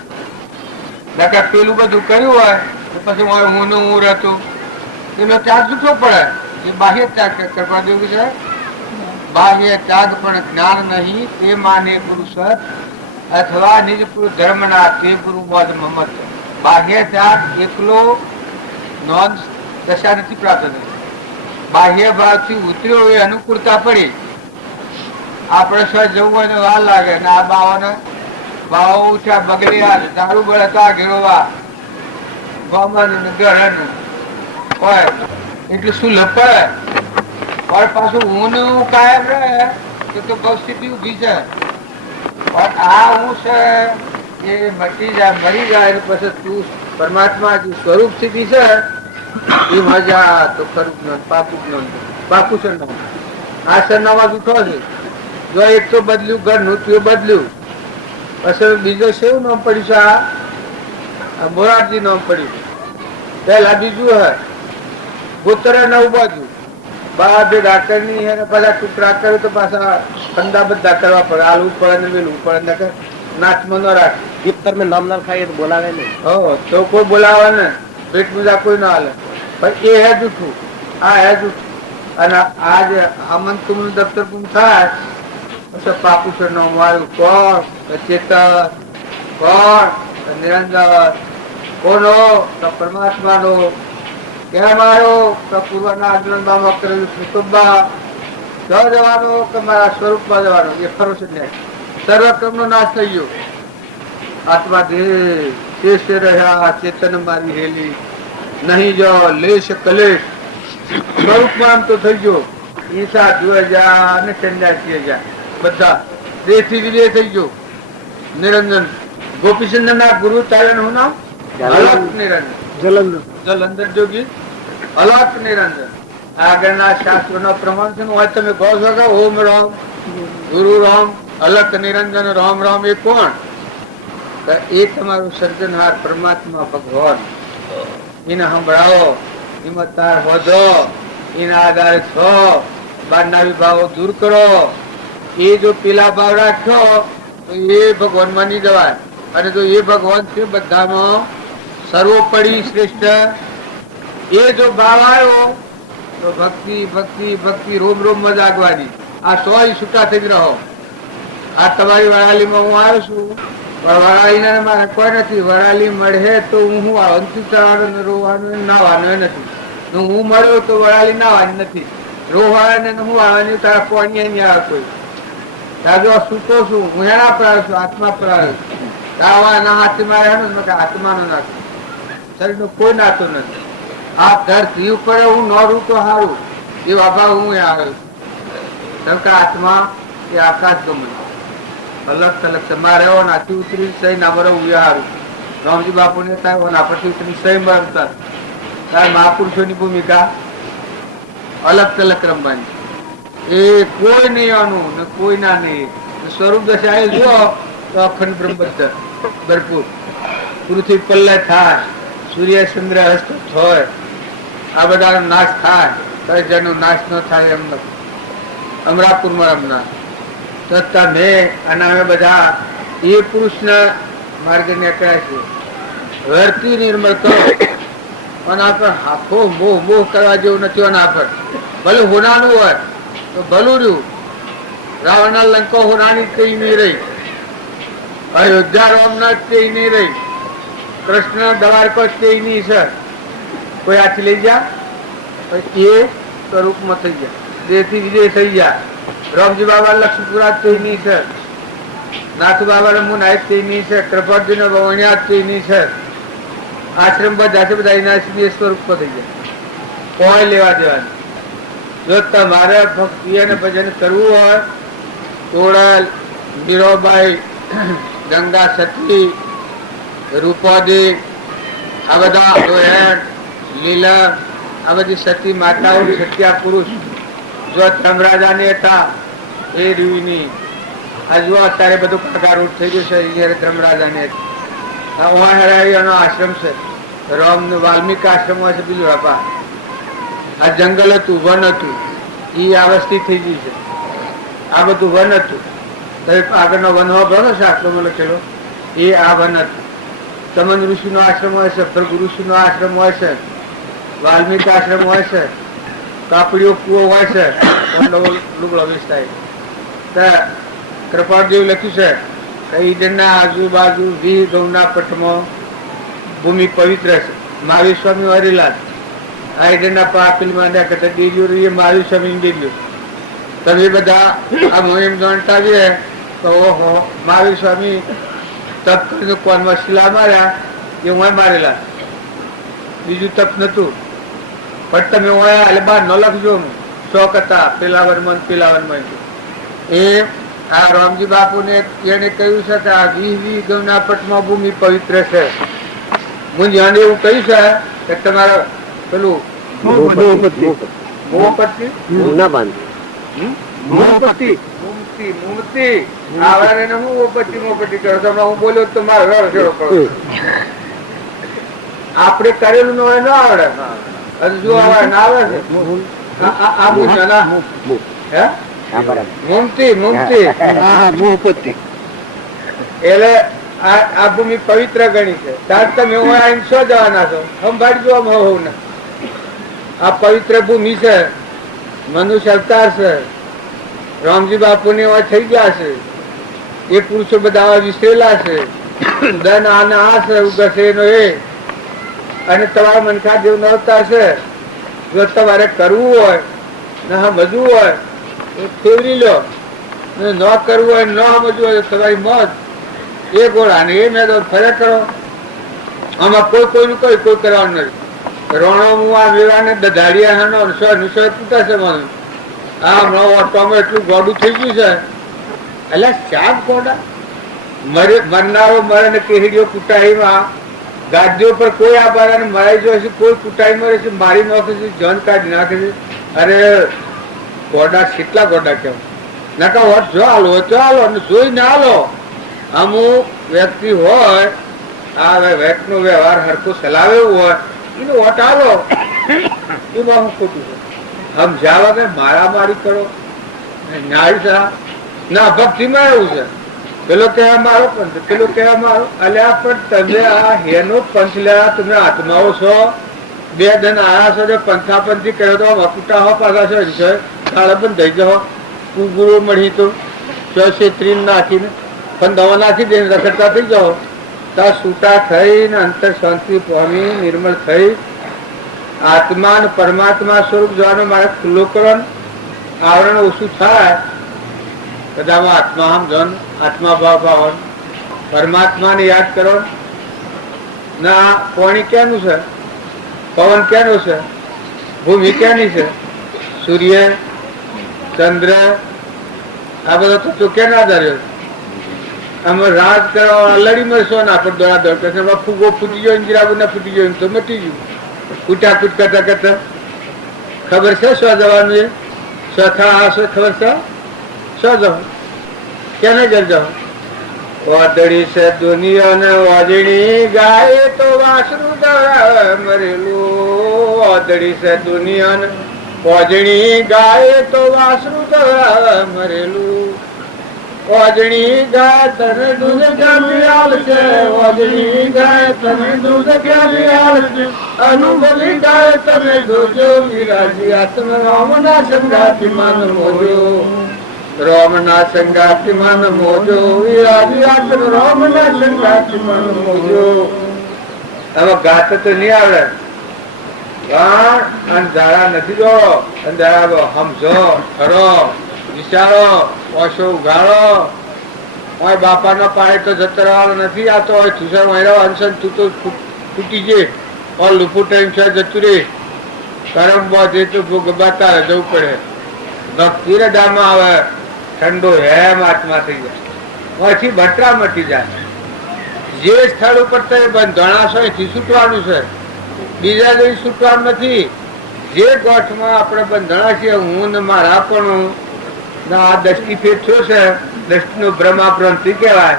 નકર પેલું બધું કર્યું હોય તો પછી હું હું રહેતું એનો ત્યાગ જૂઠો પડે. એ બાહ્ય ત્યાગ કરવા જેવું છે. બાહ્ય ત્યાગ પણ જ્ઞાન નહીં તે માને પુરુષ અથવા નિજ પુરુષ ધર્મના તે ગુરુ મોજ મમત. બાહ્ય ત્યાગ એકલો નોંધ દશા નથી પ્રાપ્ત થતી. બાહ્ય ભાવથી ઉતર્યો એ અનુકૂળતા પડી. આપણે સર જવું હોય ને વાર લાગે ને આ બાવો ઉઠ્યા બગડ્યા દારૂ બળતા ઘેરોવા હોય એટલે શું લપડે પણ પાછું હું ને હું કાયમ રહે તો બહુ સ્થિતિ ઉભી છે. પણ આ હું છે એ મટી જાય મરી જાય પછી તું પરમાત્મા જે સ્વરૂપ સ્થિતિ છે એ મજા તો ખરું પાકું છે. આ સરનામા જૂઠો છે. જો એક તો બદલ્યું ઘર નું બદલ્યું પછી બીજો શેવું નામ પડ્યું છે? આ મોરારજી નામ પડ્યું. પેલા બીજું હે ગોતરે નવું બાજુ બાબે ડાક્ટર ની બધા ટુકડા કરે તો પાછા ખંડા બધા કરવા પડે. આલવું પડે ને વેલું પડે ને નાચમાં ન રાખે. ઇફતાર મેં નામ ના ખાઈએ તો બોલાવે નહીં. હો તો કોઈ બોલાવે ને પેટ પૂજા કોઈ ના હાલે. પણ એ હે જૂઠું, આ હે જૂઠું. અને આ જે આમંત્રણ નું દફતર પૂરું થાય પછી પાપુસર નો મારું કોણ ચેતન કોણ નિરંજન કોનો પરમાત્મા નો કેમ આવ્યો પૂર્વના આજ્ઞામાં કરેલું કુટુંબા જવાનો કે મારા સ્વરૂપમાં જવાનો એ ખરો છે ને. સર્વક્રમ નો નાશ થઈ ગયો. આત્મા દેહ શેષ રહ્યા ચેતન મારી હેલી નહીં જો લેશ કલેશ સ્વરૂપમાં આમ તો થઈ ગયો. ઈશા 2000 અને સંન્યાસી 1000 બધા દેહથી વિદેહ થઈ ગયો. નિરંજન ગોપીચંદ્ર ના ગુરુ ચારણ હું નામ અલક નિરંજન જલંધર જોગી અલક નિરંજન. આગળના શાસ્ત્રો નો પ્રમાણ છે. હોય તમે કહો છો કે ઓમ રામ ગુરુ રામ અલક નિરંજન રામ રામ એ કોણ? એ તમારું સર્જનહાર પરમાત્મા ભગવાન. એને સંભળાવો, એમાં તાર વધો, એના આધારે છો. બારના વિભાવો દૂર કરો. એ જો પેલા ભાવ રાખ્યો તો એ ભગવાન માની જવાય. અને જો એ ભગવાન છે બધામાં સર્વોપરી શ્રેષ્ઠ એ જો ભાવ આવ્યો તો ભક્તિ ભક્તિ ભક્તિ રોમ રોમ માં જાગવાની. આ 100 છૂટા થઈ જ રહો. આ તમારી વડાલીમાં હું આવ્યો છું પણ વડાલી મારે કોઈ નથી. વડાલી મળે તો હું અંતિમ ચડવાનું રોવાનું નાવાનું નથી. હું મળ્યો તો વડાલી નાવાની નથી. રોવાને હું આવવાની તારા પાણી નહીં આવે કોઈ. તાજો સૂતો છું હું એના પર છું આત્મા પર આવાના હાથી મારે આત્માનો નાખું. શરીર નું કોઈ નાતો નથી. આ ધરતી ઉપર હું નોરું તો સારું એ બાબા હું આવ્યો છું. આત્મા એ આકાશ ગમે અલગ અલગ છે. મારે નાથી ઉતરી સહી ના બરો સારું. રામજી બાપુ ને થાય પરથી ઉતરી સહી મરતા તાર મહાપુરુષોની ભૂમિકા અલગ અલગ રમવાની. એ કોઈ નહીં આનું ને કોઈ ના નહીં. સ્વરૂપ દશા જુઓ તો અખંડ બ્રહ્મચર્ય ભરપૂર. પૃથ્વી પલ્લે થાય, સૂર્ય ચંદ્ર હસ્ત હોય, આ બધા નાશ થાય તો જેનો નાશ ન થાય એમ નથી. અમરાપુરમાં રમનાર તમે અને અમે બધા એ પુરુષના માર્ગે નીકળ્યા છે. ધરતી નિર્મળ કરો અને આપણે હાથો મોહ કરવા જેવું નથી. અને આપણે ભલે હોનાનું હોય તો ભલું રહ્યું. રાવણના લંકા હોનાની કઈ નહીં રહી. અયોધ્યા રામનાથ કઈ નહીં રહી. કૃષ્ણ દ્વારકા કઈ નહીં છે. કોઈ આથી લઈ જા એ સ્વરૂપમાં થઈ ગયા. દેહથી વિદેહ થઈ ગયા. રામજી બાબા લક્ષ્મીપુરા થઈ નહીં છે. નાથ બાબા મુનાયક થઈ નહીં છે. કૃપાજી નો વણ્યા થઈ નહીં છે. આશ્રમ બધા છે બધા એના સ્વરૂપ થઈ ગયા. કોઈ લેવા દેવાની. જો તમારે ભક્તિ અને ભજન કરવું હોય તોડલ મીરાબાઈ ગંગા સતી રૂપાદી આ બધા લીલા આ બધી સતી માતાઓ સત્યા પુરુષ જો ધર્મરાજાને હતા એ રીની આ જો અત્યારે બધું પ્રકારરૂપ થઈ ગયું છે. ધર્મરાજાને આશ્રમ છે. રામ વાલ્મીકી આશ્રમ હોય છે. બીજું બાપા આ જંગલ હતું, વન હતું, એ આ વસ્તી થઈ ગઈ છે. આ બધું વન હતું. આગળનો વન હોવાનો શાસ્ત્રોમાં લખેલો એ આ વન હતું. તમન ઋષિ નો આશ્રમ હોય છે, ભૃગુ ઋષિ નો આશ્રમ હોય છે, વાલ્મીકી આશ્રમ હોય છે, કાપડીઓ કુવો હોય છે, લુગડો વિસ્તાય. કૃપાળદેવ લખ્યું છે કે ઈડનના આજુબાજુ 20 ગૌના પટમાં ભૂમિ પવિત્ર છે. મહાવીર સ્વામી હરિલાલ આ ઈડનના પાપીલમાં ડેલ્યું મહાવીર સ્વામી ડેલ્યું. તમે બધા આ મોહિમ જાણતા આવીએ તો ઓહો મહાવીર સ્વામી તપ કરીને કોનમાં શિલા માર્યા એ હું મારેલા, બીજું તપ નતું. પણ તમે એટલે બાર ન લખજો, શોખ હતા પેલા વનમાં એ આ રામજી બાપુ ને એને કહ્યું છે કે આ 20 ગૌના પટમાં ભૂમિ પવિત્ર છે. હું જાણે એવું કહ્યું છે કે તમારા પેલું આપડે કરેલું ન હોય ન આવડે, હજુ આવે ના આવે છે. એટલે આ ભૂમિ પવિત્ર ગણી છે. ત્યારે તમે હું શું જવાના છો? સંભાળજો હોવું ને. આ પવિત્ર ભૂમિ છે, મનુષ્ય અવતાર છે. રામજી બાપુ ને થઈ ગયા છે. એ પુરુષો બધા વિસરેલા છે. ધન આને આ છે ઉગશે એનો એ. અને તમારા મનખા દેવ નો અવતાર છે. જો તમારે કરવું હોય ને સમજવું હોય તો ફેરવી લો, ન કરવું હોય ન સમજવું હોય તો તમારી મોત. એ ગોળા ને એ મેં ફરક કરો. આમાં કોઈનું કોઈ કરવાનું નથી. રોણો મુવા વેવાને દધાડિયા પૂતા છે મને. આ હમણાં ઓટોમાં એટલું ગોડું થઈ ગયું છે. એટલે ચાપ ગોડા મરનારો મરે ને કેહડીઓ કુટાઈમાં ગાડીઓ પર કોઈ આ બારાને મરાઈ જાય છે, કોઈ કુટાઈ મરે છે, મારી નાખે છે, જન કાઢી નાખે છે. અરે ગોડા કેટલા ગોડા કેમ નાકા વોટ જો હાલો તો હાલો અને જોઈ ના હાલો. અમુક વ્યક્તિ હોય આ વ્યક્તિ નો વ્યવહાર હરખું ચલાવ્યો હોય એનો વોટ હાલો, એમાં હું ખોટું છે. સમજાવવા કે મારામારી કરો ન્યાય ના ભક્તિમાં એવું છે. પેલો કહેવા મારો પંથ, પેલો કહેવા મારો. અલ્યા પણ તમે આ હેનો પંથ લેવા તમે આત્માઓ છો. 2 ધન આયા છો ને પંથાપંથી કહ્યો તો વકુટા હો પાછા છે કાળા બંધ થઈ જાઓ. કુગુરો મળી તો છેત્રી નાખીને પણ દવા નાખી દઈને રખડતા થઈ જાઓ. ત્યાં છૂટા થઈને અંતર શાંતિ પામી નિર્મળ થઈ આત્મા પરમાત્મા સ્વરૂપ જવાનો મારે ખુલ્લો કરો. આવરણ ઓછું થાય કદાચ આત્મા સમજો, આત્મા ભાવ ભાવ પરમાત્મા ને યાદ કરો. ના પાણી ક્યાંનું છે, પવન ક્યાંનો છે, ભૂમિ ક્યાંની છે, સૂર્ય ચંદ્ર આ બધા તત્વો ક્યાં આધારે. અમે રાજ કરવા લડી મળશો ને આપણે દોડા દોડ કરશે. ફૂગો ફૂટી ગયો, ઇન્દિરાબુ ના ફૂટી ગયો તો મટી ગયું. કૂટાકૂટ કરતા કરતા ખબર છે શું જવાનું એ સખા ખબર છે શું જવાનું ક્યાં જલ જવાનું. વાદળી છે દુનિયા ને વાજણી ગાય તો વાસરું મરેલું. વાદળી છે દુનિયા ને વાજણી ગાય તો વાસરું મરેલું. વાજણી ગાય તને દૂધ ક્યાં પીયાલ છે, વાજણી ગાય તને દૂધ ક્યાં પીયાલ છે, અનુભવી ગાય તમે જોજો વિરાજી આત્મ રામ ના સંગાતી માન મોજો. રામ ના સંગાતી માન મોજો વિરાજી આત્મ રામ ના સંગાતી માન મોજો. હવે ગાત તો નહીં આવડે પણ અંધારા નથી જો અંધારા સમજો ખરો વિચારો ઓછો ઉઘાડો. બાપા નો પાડે તો જતો રહેવાનો નથી. આ તો તુષાર મહિરા અંશન તું તો ફૂટી જાય લુફુ ટાઈમ છે જતું રે કરમ બધે તો ગબાતા જવું પડે. ભક્તિ રડામાં આવે ઠંડો હેમ આત્મા થઈ જાય પછી ભટરા મટી જાય. જે સ્થળ ઉપર તે બંધાણા છો એથી છૂટવાનું છે, બીજા કઈ છૂટવાનું નથી. જે ગોઠમાં આપણે બંધાણા છીએ હું ને મારા પણ આ દ્રષ્ટિ ફેર થયો છે, દ્રષ્ટિ નો ભ્રમા ભ્રાંતિ કહેવાય.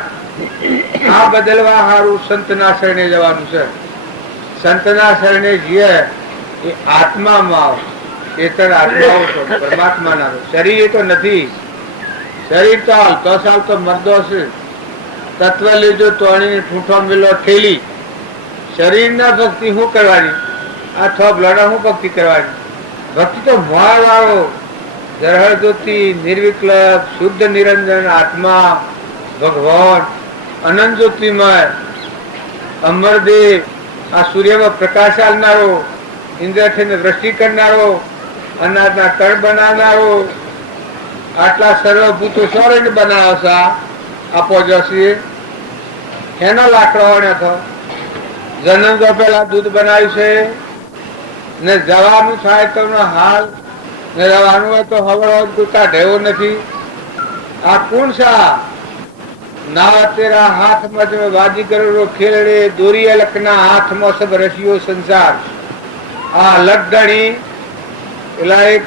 આ બદલવા સારું સંતના શરણે જવાનું છે. સંતના શરણે જઈએ એ આત્મામાં આવો. ચેતન આત્માઓ છો, પરમાત્માના છો. શરીર એ તો નથી. શરીર તો હાલતો ચાલતો મરદો છે. તત્વ લીધો તોડીને ઠૂંઠો મિલો ઠેલી. શરીર ના ભક્તિ શું કરવાની? આ થોપ લડા શું ભક્તિ કરવાની? ભક્તિ તો મોહ વાળો જરહર જ્યોતિ નિર્વિકલ્પ શુદ્ધ નિરંજન આત્મા ભગવાન અનંત જ્યોતિમય અમરદેવ, આ સૂર્યમાં પ્રકાશ આલનારો, ઇન્દ્રથી વૃષ્ટિ કરનારો, અનાજના કળ બનાવનારો, આટલા સર્વભૂતો સોરને બનાવશે. આપો જશે એનો લાકડો હતો. જન્મ તો પેલા દૂધ બનાવ્યું છે ને જવાનું થાય તો હાલ ને રવાનું હોય તો હવળ ગુતા ઢેવો નથી. આ કોણ છે? ના તેરા હાથમાં જ બાજીગરો ખેલડે દોરી અલકના હાથમાં સબ રસિયો સંસાર. આ લગધણી પેલા એક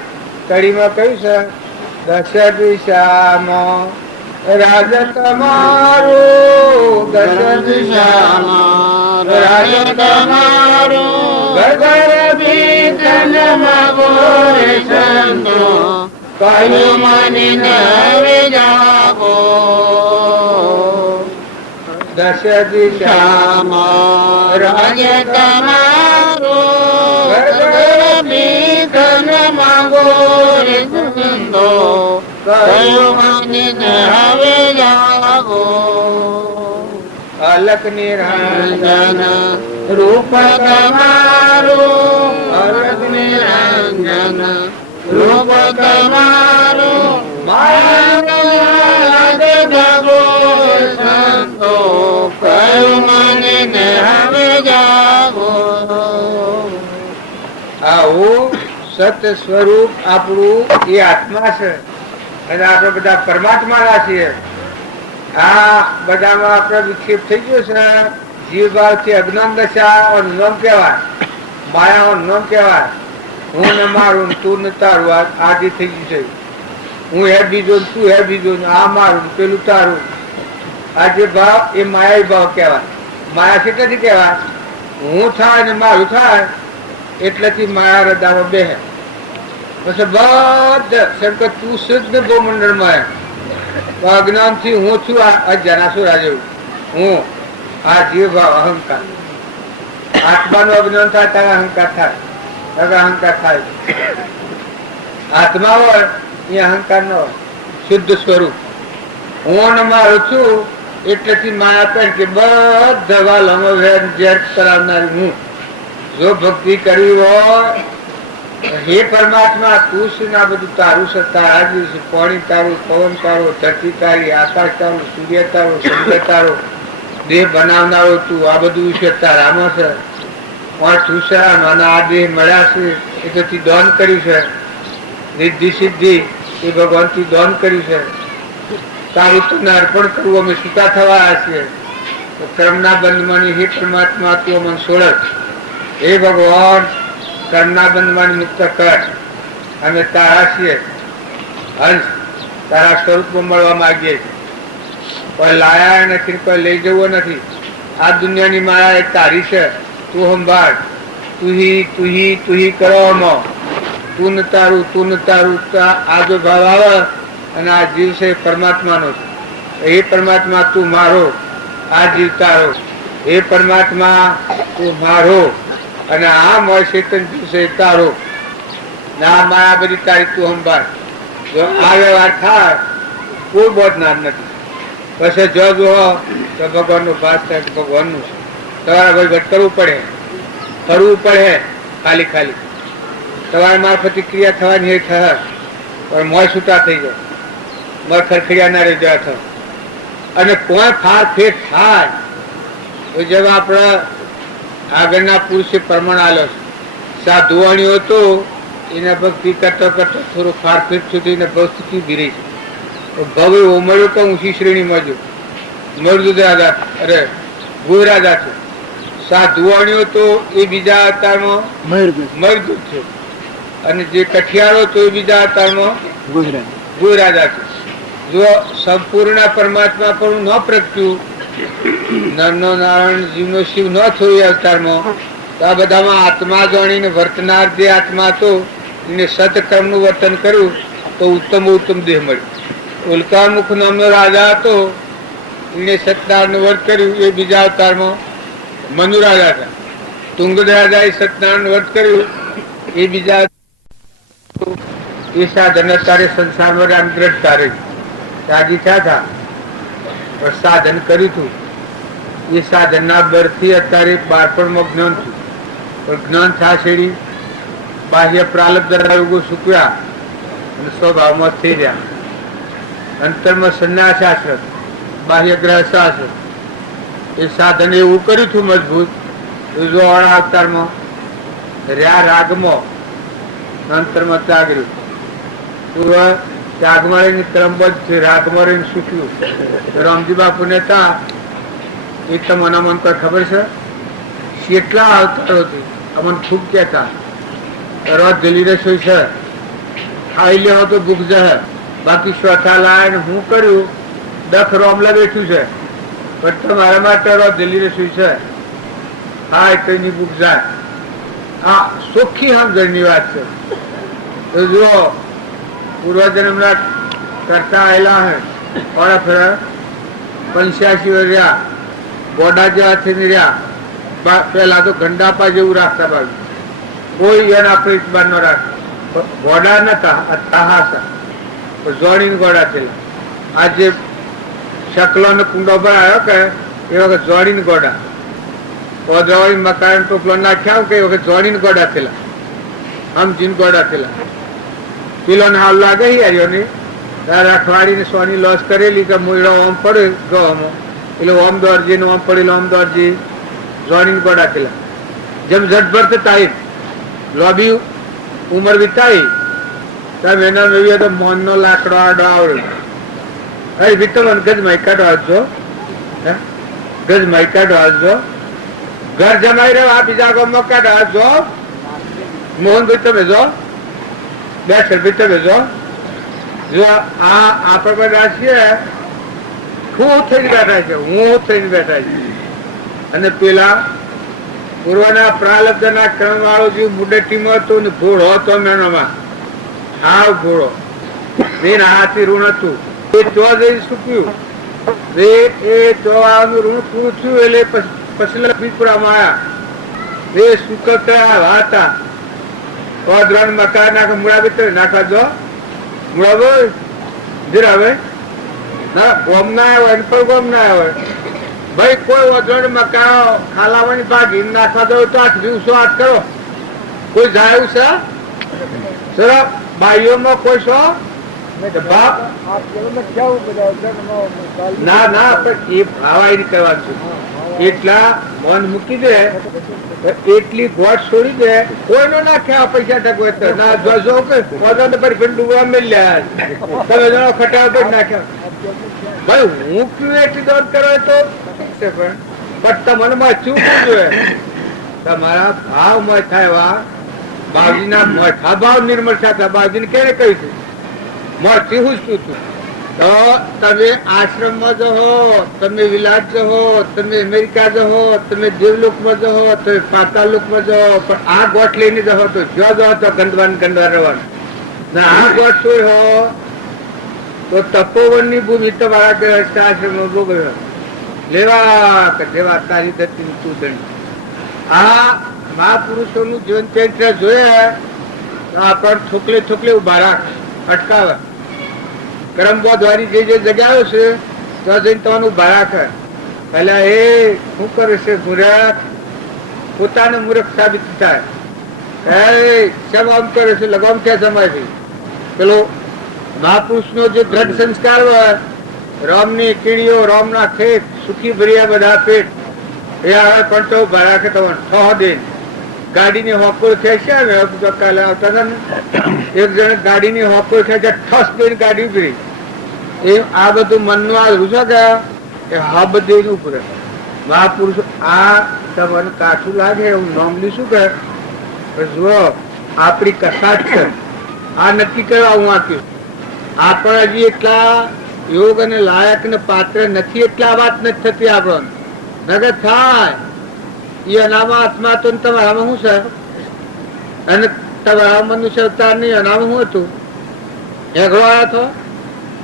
કડીમાં કહ્યું છે, દશ દિશામાં રાજ તમારું, દશ દિશામાં રાજ તમારું, ગગર ભીતન મગોરે સંતો કહ્યું માનીને હવે જાગો. દશ દિશામાં રાજ તમારું, ગગર ભીતન મગોરે સંતો કહ્યું માનીને હવે જાગો. અલક નિરંજન રૂપ તમારું, અલક નિરંજન રૂપ તમારું, માયા જગો સંતો કહ્યું માનીને હવે જાગો. આવું સત્ય સ્વરૂપ આપણું એ આત્મા છે અને આપણે બધા પરમાત્માના છીએ. આ બધામાં આપણે વિક્ષેપ થઈ ગયો છે. જીવ ભાવ થી અજ્ઞાન દશા નામ કહેવાય, માયા નામ કહેવાય. હું ને મારું તું ને તારું આદિ થઈ ગયું છે. હું હે બીજો તું હે બીજો, આ મારું પેલું તારું. આ જે ભાવ એ માયા ભાવ કહેવાય. માયા કેટલાથી કહેવાય? હું થાય ને મારું થાય એટલેથી માયા હૃદયમાં બેહે. પછી બધા શંકર તું શુદ્ધ ગોમંડળમાં અજ્ઞાન થી હું છું આ જનાસુરા જેવું. હું આ જીવ ભાવ અહંકાર, આત્માનું અજ્ઞાન થાય ત્યારે અહંકાર થાય, અહંકાર થાય. આત્મા હોય એ અહંકાર ન હોય, શુદ્ધ સ્વરૂપ. હું મારું છું એટલેથી માયા પહેર કે બધા વાલમાં ઝેર કરાવનારી હું. જો ભક્તિ કરવી હોય, હે પરમાત્મા તું શું ના બધું તારું છે, તારા જ છે. પાણી તારું, પવન તારો, ધરતી તારી, આકાશ તારું, સૂર્ય તારો, ચંદ્ર તારો, દેહ બનાવનારો તું. આ બધું છે તારામાં છે. તું છે અને આ દેહ મળ્યા છે એ તો દાન કર્યું છે. નિધિ સિદ્ધિ એ ભગવાન થી દાન કર્યું છે. તારું તને અર્પણ કરવું અમે છૂટા થવા છીએ. કર્મના બંધમાં હે પરમાત્મા તું અમને છોડક. હે ભગવાન કર્મના બંધમાં મુક્ત કર. અમે તારા છીએ, હંસ તારા સ્વરૂપમાં મળવા માંગીએ છીએ. કોઈ લાયા નથી, કોઈ લઈ જવો નથી. આ દુનિયાની માયા એ તારી છે. તું સંભાળ. તુહી કરવામાં તું ને તારું, તું ને તારું. આ જો ભાવ આવે અને આ જીવ છે પરમાત્માનો છે. એ પરમાત્મા તું મારો, આ જીવ તારો. એ પરમાત્મા તું મારો અને આ મોય ચેતન જીવ છે તારો. ના માયા બધી તારી, તું સંભાળ. જો આ વ્યવહાર થાય કોઈ બોધનાર નથી. પછી જો જુઓ તો ભગવાન નો ભાસ થાય, ભગવાન નું છે. તમારે વહીવટ કરવું પડે, કરવું પડે. ખાલી ખાલી તમારે મારફતે ક્રિયા થવાની થાય પણ મોય છૂટા થઈ જાય, મોય ખરખડિયા ના રહી જાય થાય. અને કોઈ ફાર ફેર થાય તો જેમ આપણા આગળના પુરુષે પ્રમાણ આલ્યો છે. સાધુવાણીઓ તો એને ભક્તિ કરતા કરતા થોડું ફાર ફેર સુધી ભક્તિ ભીરી છે. ભવ્ય ઉમર્યો તો ઊંચી શ્રેણીમાં જો મરદૂત રાજા, અરે ગોય રાજા છે. સાધુવાણીઓ તો એ બીજા અવતારમાં મરદૂત છે અને જે કઠિયારો તો એ બીજા અવતારમાં ગોય રાજા છે. જો સંપૂર્ણ પરમાત્મા પર ન પ્રગટ્યું, નરનો નારાયણ જીવનો શિવ ન થયો એ અવતારમાં, તો આ બધામાં આત્મા જાણીને વર્તનાર જે આત્મા હતો એને સત્કર્મનું વર્તન કર્યું તો ઉત્તમ ઉત્તમ દેહ મળ્યો. ઉલ્કામુખ નામનો રાજા હતો, એને સત્યનારાયણનું વ્રત કર્યું, એ બીજા અવતારમાં મનુ રાજા હતા. તુંગ રાજાએ સત્યનારાયણ વ્રત કર્યું, એ બીજા એ સાધન અત્યારે સંસારમાં રામગ્રત તારે રાજી થયા હતા, પણ સાધન કર્યું હતું. એ સાધનના બળથી અત્યારે બાળપણમાં જ્ઞાન થયું, પણ જ્ઞાન છાછેડી બાહ્ય પ્રાલબ્ધ રોગો સૂક્યા અને સ્વભાવમાં થઈ રહ્યા. અંતરમાં સંન્યાસ આશ્રમ, બાહ્ય ગ્રહ શાસ્ત્ર, એ સાધન એવું કર્યું હતું મજબૂત. જોવાળા અવતારમાં રહ્યા રાગમાં, અંતરમાં ત્યાગ રહ્યું. ત્યાગમાં રહીને ત્રંબજ છે, રાગમાં રહીને સૂક્યું. રામજી બાપુ ને હતા એ તમને મને કોઈ ખબર છે? કેટલા અવતારોથી અમને ખૂબ કહેતા રોજ જલી રસોઈ છે, ખાઈ લેવો તો ભૂખ જશે. બાકી ચોથા લાયન હું કર્યું, દખ રોમલા બેઠું છે, પણ તમારા માટે રોજ જલી રસોઈ છે, ખાય તો એની ભૂખ જાય. આ ચોખ્ખી સમજણની વાત છે. તો જુઓ, પૂર્વજન્મના કરતા આવેલા હે ઓળા ફેરા 85 વર્ષ રહ્યા, ગોડા જેવા થઈને રહ્યા. પેલા તો ગંડાપા જેવું રાખતા બાજુ, કોઈ એના પ્રીતબાર નો રાખે. ગોડા નતા, તાહાસા જોડીને ગોડા થયેલા. આજે શકલો ને કુંડો ભરાયો કે એ વખત જોડીને ગોડા, પોદરાવાળી મકાન ટોપલો નાખ્યા કે એ વખત જોડીને ગોડા થયેલા, સમજીને ગોડા થયેલા. પેલો ને હાલ લાગે યારીઓની અઠવાડિયે ને સોની લોસ કરેલી કે મોયડો ઓમ પડે ગવામાં, એટલે ઓમ દોરજી ને ઓમ પડેલો ઓમ દોરજી જોડીને ગોડા થયેલા. જેમ ઝટભર તાઈ લોબી ઉંમર વિતાઈ તમે એના મેળવીએ તો મોન નો લાકડો આડો આવડે. અરે બીતો મને ગજ માઈકાડો આવજો, ગજ માઈકાડો આવજો. ઘર જમાઈ રહ્યો આ બીજા ગામમાં કાઢો આવજો. મોહનભાઈ તમે જો, બે ભાઈ તમે જો. જો આ આપણે બધા છીએ, હું થઈને બેઠા છે, હું થઈને બેઠા છે. અને પેલા પૂર્વના પ્રાલબ્ધના ક્રમ વાળો જે મુડેટીમાં હતો ને ઘોડો હતો મેનોમાં, હાવ ઘોડો બેન હાથી ઋણ હતું. એ ચો જઈ સૂક્યું, એ ચોવાનું ઋણ પૂરું થયું એટલે પછી લક્ષ્મીપુરામાં આવ્યા. એ સુકતા હતા દ્રણ મકાન નાખે મૂળા ભીતર નાખવા જો મૂળા બોલ જરા હવે ના ગોમ ના આવે પણ ગોમ ના આવે ભાઈ. કોઈ વજન મકાન ખાલાવાની ભાગી નાખવા દો તો 8 દિવસો 8 કરો. કોઈ જાય એવું છે સર? બાઈઓમાં કોઈ છો બાપ? ના ના, પણ એ ભાવાય નહીં કરવાનું છે. એટલા મન મૂકી દે, એટલી ગોઠ છોડી દે. કોઈ નો નાખ્યા પૈસા ટકવે ના જો કે ડૂબવા મેલ્યા તમે જણો ખટાવ પર નાખ્યા. ભાઈ હું કયું એટલી દોડ કરો તો પણ તમને મચવું જોઈએ. તમારા ભાવ મત થાય, બાવજી ના મઠા ભાવ નિર્મળ થતા. બાવજી ને ક્યારે કહ્યું હતું મઠથી હું શું છું? તો તમે આશ્રમમાં જહો, તમે વિલાસ જહો, તમે અમેરિકા જહો, તમે દેવલોકમાં જહો, તમે પાતાલોકમાં જહો, પણ આ ગોઠ લઈને જહો તો જો જહો તો ગંદવાન રહેવાનું. ના આ ગોઠ છોડ હો તો તપોવનની ભૂમિ તમારા આશ્રમમાં ભોગવ્યો લેવા કે દેવા તારી ધરતી તું દંડ. આ મહાપુરુષોનું જીવન ચરિત્ર જોયે તો આપણ થોકલે થોકલે ઉભા રાખ, અટકાવે. કરમબોધ વાળી જે જગ્યાઓ છે તો જઈને તમારું ઉભા રાખે. પેલા એ શું કરે છે? મૂર્ખ પોતાને મૂર્ખ સાબિત થાય. શેમ આમ કરે છે? લગામ ક્યાં જમાય? પેલો મહાપુરુષ નો જે દ્રઢ સંસ્કાર હોય, રામની કીડીઓ, રામના ખેત, સુખી ભર્યા બધા પેટ, એ આવે પણ તો ઉભા રાખે. તમારે ઠ દે ગાડીની હોકોર ખેંચ્યા ને કાલે આવતા હતા ને, એક જણ ગાડીની હોકોર ખેંચ્યા, ઠસ દઈને ગાડી ઉભરી. એ આ બધું મનનું આ રૂસા ગયા એ હા બધી ઉપર મહાપુરુષ આ તમને કાઠું લાગે એવું નોમલી શું કહે? જુઓ આપણી કથા જ છે, આ નક્કી કરવા હું આપ્યું. આપણે હજી એટલા યોગ અને લાયક ને પાત્ર નથી, એટલે આ વાત નથી થતી. આપણને નગર થાય એ અનામા આત્મા તો તમારામાં શું છે? અને તમારા મનુષ્ય અવતાર નહીં અનામ શું હતું? હેગડો આવ્યો હતો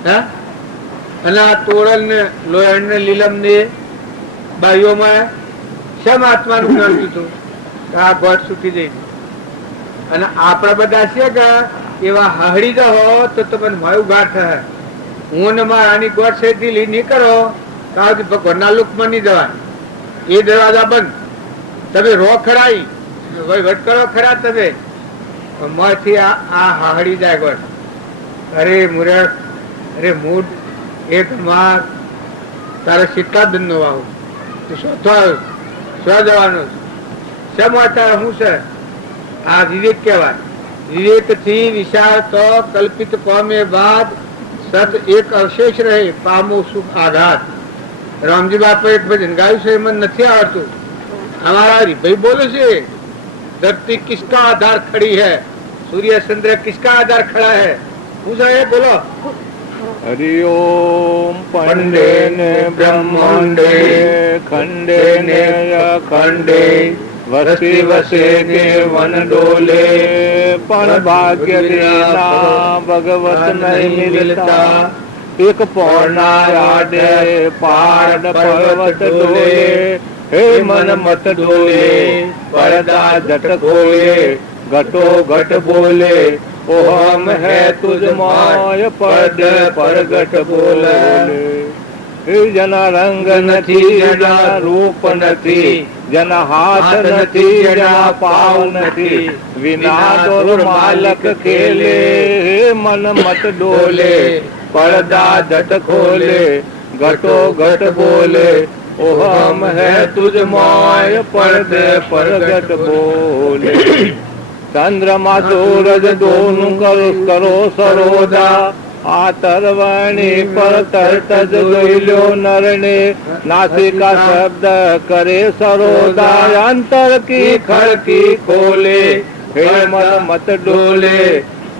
હે? અને આ તોરલ ને લોયણ ને લીલમ ને બાઈઓમાં શેમ આત્માનું જ્ઞાન હતું? આ ગોઠ છૂટી જઈ. અને આપણા બધા છે કે એવા હહડી દો તો તમને માયું ગાંઠ થાય. હું ને મારાની ગોઠ સેથી લી નહીં કરો તો ભગવાનના લુકમાં નહીં જવાય. એ દરવાજા બંધ. તમે રો ખરાઈ વહીવટ કરો ખરા તમે માંથી આ હાહડી જાય ગોઠ. અરે મુરખ, અરે મૂડ એક માં તારે કેટલા દન નો આવું શું જવાનું શેમ વાંચાય શું છે? આ વિવેક કહેવાય. વિવેક થી વિશાળ તો કલ્પિત પામે બાદ સત એક અવશેષ રહે પામો સુખ આઘાત. રામજી બાપા એક ભજન ગાયું છે, મને નથી આવડતું. हमारा भाई बोले से धरती किसका आधार खड़ी है, सूर्य चंद्र किसका आधार खड़ा है? पूछा है, बोलो. हरिओम पंडे ने ब्रह्मांडे खंडे ने अखंडे वस्ती वसे के वन डोले पण भाग्य देना भगवत नहीं मिलता एक पौना आडे पहाड़ पर्वत डोले हे मन मत डोले पर्दा झट खोले घटो घट बोले ओ हम है तुझ माय पद परगट बोले जना रंग નથી जना रूप નથી जना हाथ નથી जना पाव નથી विना दो मालक खेले मन मत डोले पर्दा झट खोले घटो घट बोले ओ हम है तुझ माय पर्द परगट बोले चंद्रमा सूरज दोनों करो सरोदा आ तरवाणी पर तरत जोइलो नरने नासिका शब्द करे सरोदा अंतर की खड़की खोले हे मन मत डोले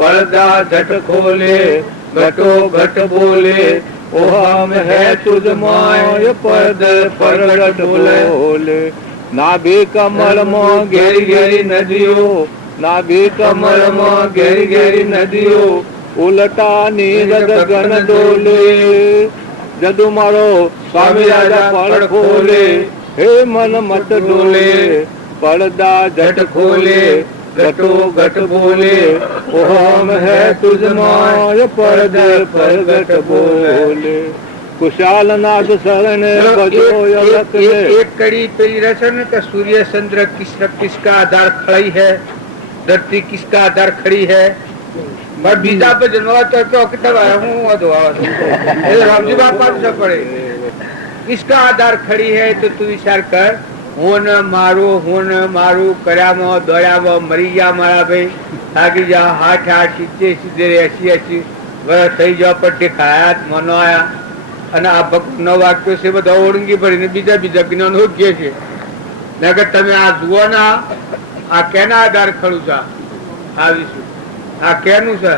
पर्दा झट खोले घटो घट बोले ओ हम है तुझ माय पर्द परगट बोले नाभि कमल में घेरी घेरी नदियों नाभि कमल में घेरी घेरी नदियों उलटा नीरद गन डोले जदु मारो स्वामी राजा पड़ खोले हे मन मत डोले पर्दा झट खोले घटो घट बोले ओ हम है तुझ माय पर्द परगट बोले कुशाल नाथ शरण बजो यलक ने एक कड़ी पेली रचन का सूर्य चंद्र किसका आधार खड़ी है, धरती किसका आधार खड़ी है. मैं बीजा पे जनवा तो कितना हूँ रामजी बापा से पड़े किसका आधार खड़ी है तो तू विचार कर. હું ને મારું કર્યામાં દોડ્યામાં મરી ગયા મારા ભાઈ થાકી જા 60 70 80 વર્ષ થઈ જવા પછી ખાયા મનો આયા અને આ ભક્તનો વાક્યો છે બધા ઓળંગી પડીને બીજા જ્ઞાન હોગ્ય છે. નગર તમે આ જુઓ ને આ કેના આધાર ખડું છે આવીશું આ કેનું છે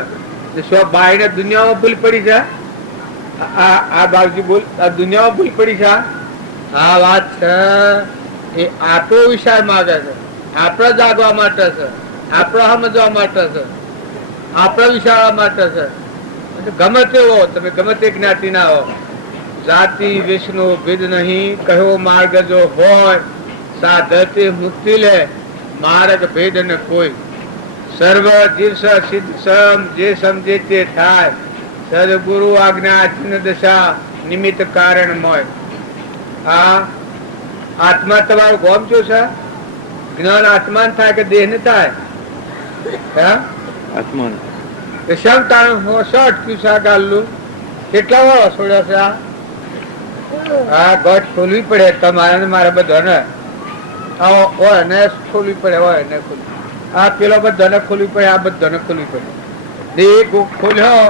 સો બાઈને દુનિયામાં ભૂલ પડી છે. આ બાપજી બોલ આ દુનિયામાં ભૂલ પડી છે. આ વાત છે એ આપણો વિચાર માંગે છે, આપણા જાગવા માટે છે, આપણા સમજવા માટે છે, આપણા વિચારવા માટે છે. ગમે તેવો તમે ગમે તે જ્ઞાતિ ના હો જાતિ વિષ્ણુ ભેદ નહીં કહ્યો માર્ગ જો હોય સાધતે મુક્તિ લે માર્ગ ભેદ ને કોઈ સર્વ જીવ સિદ્ધ સમ જે સમજે તે થાય સદગુરુ આજ્ઞા ચિહ્ન દશા નિમિત્ત કારણમય. આ આત્મા તમારું ગોમ જો છે જ્ઞાન આત્માન થાય કે દેહ ને થાય આત્માન શમ તારું શોર્ટ ક્યુસા ગાલું કેટલા વાળો છોડ્યા છે. આ ગઢ ખોલવી પડે તમારે મારે બધાને હોય ને ખોલવી પડે હોય ને ખોલવી આ પેલો બધાને ખોલવી પડે આ બધાને ખોલવી પડે. એક ખોલ્યો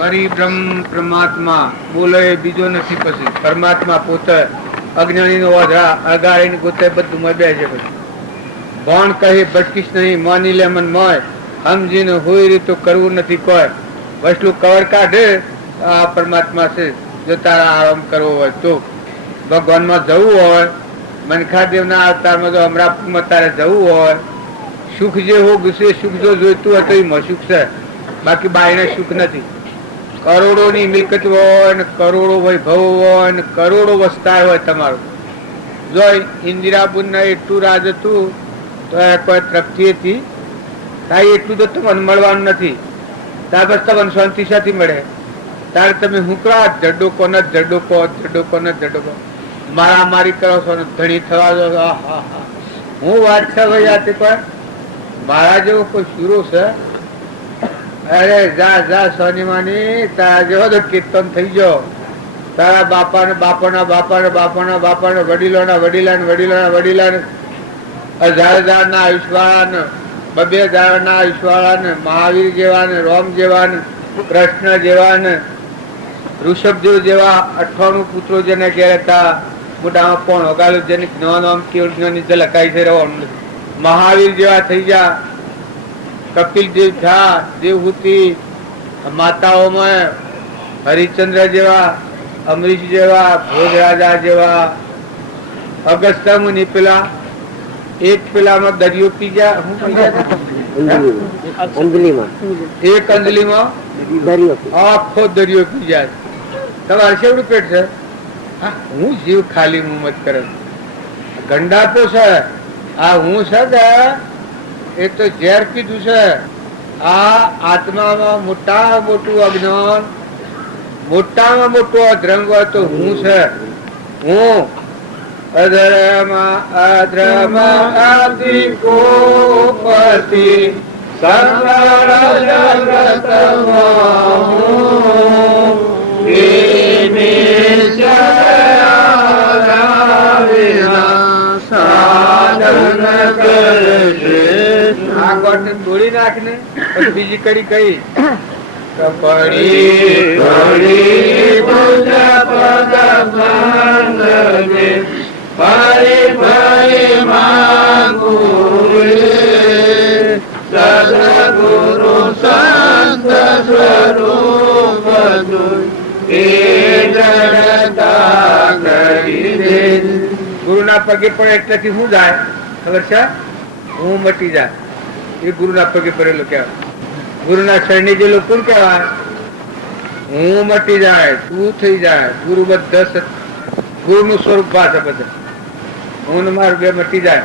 હરિ બ્રહ્મ પરમાત્મા બોલે બીજો નથી પછી પરમાત્મા પોતે અજ્ઞાની નો વધરા અગાડી ગોતે બધું મય બેસે પછી ભણ કહે ભટકીશ નહીં માની લે મન મોય સમજીને હોય રીતો કરવું નથી કોઈ વસ્તુ કવર કાઢે આ પરમાત્મા છે. જો તારા આરામ કરવો હોય તો ભગવાનમાં જવું હોય મનખાદેવના અવતારમાં જો અમરાપુરમાં તારે જવું હોય સુખ જે હોગ છે, સુખ જો જોઈતું હતું એમાં સુખ છે, બાકી બાયને સુખ નથી. કરોડોની મિલકત હોય ને કરોડો વૈભવ હોય ને કરોડો વસ્તાર હોય તમારું, જો ઇન્દિરાબુન એટલું રાજ હતું તો કોઈ તૃપ્તિ હતી તાઈ એટલું તો તમને મળવાનું નથી. ત્યાર પછી તમને શાંતિ સાથે મળે. ત્યારે તમે હુકરા જડો કોને જડો કો જડો કોને જડો કો મારામારી કરો છો ને ધણી થવા દો. હું વાત છે ભાઈ આ કોઈ મારા જેવો કોઈ શૂરો છે? અરે જા જા સોની માની તારા જેવો તો કીર્તન થઈ ગયો. તારા બાપાને બાપાના બાપાને બાપાના બાપાને વડીલોના વડીલાને વડીલોના વડીલાને હજાર હજારના આયુષ્યવાળાને 2,000 આયુષ્યવાળાને મહાવીર જેવા ને રોમ જેવા ને કૃષ્ણ જેવા ને ઋષભદેવ જેવા 98 પુત્રો જેને ઘેર હતા, મોટામાં પણ હોગાલું જેને જ્ઞાન કેવળની ઝલકાઈ છે મહાવીર જેવા થઈ જા, કપિલ દેવ થા, દેવહૂતિ માતાઓમાં હરિચંદ્ર જેવા, અમરીશ જેવા, ભોજરાજા જેવા, અગસ્ત્ય મુનિ પેલા એક પેલામાં દરિયો પી ગયા, હું પી ગયા એક અંજલીમાં આખો દરિયો પી જાય. તમારે શેવડું પેટ છે? હું જીવ ખાલી મુમત કરે ગંડાપો છે. આ હું છે એ તો ઝેર કીધું છે. આ આત્મામાં મોટા મોટું અજ્ઞાન, મોટામાં મોટો અધ્રંગ હોય તો હું છે. હું અધર્મ અધર્મ આદિ કોપતિ સંસાર જગતમાં હું તોડી નાખને પછી બીજી કડી કઈ સદગુરુ સંત સ્વરૂપ ગુરુના પગે પડે એટલેથી શું જાય ખબર છે? હું મટી જાય. એ ગુરુના પગે પડેલો કહેવાય. ગુરુના શરણે જે લોકો કહેવાય હું મટી જાય, તું થઈ જાય. ગુરુ બધા ગુરુનું સ્વરૂપ ભાષા બધા હું મારું બે મટી જાય.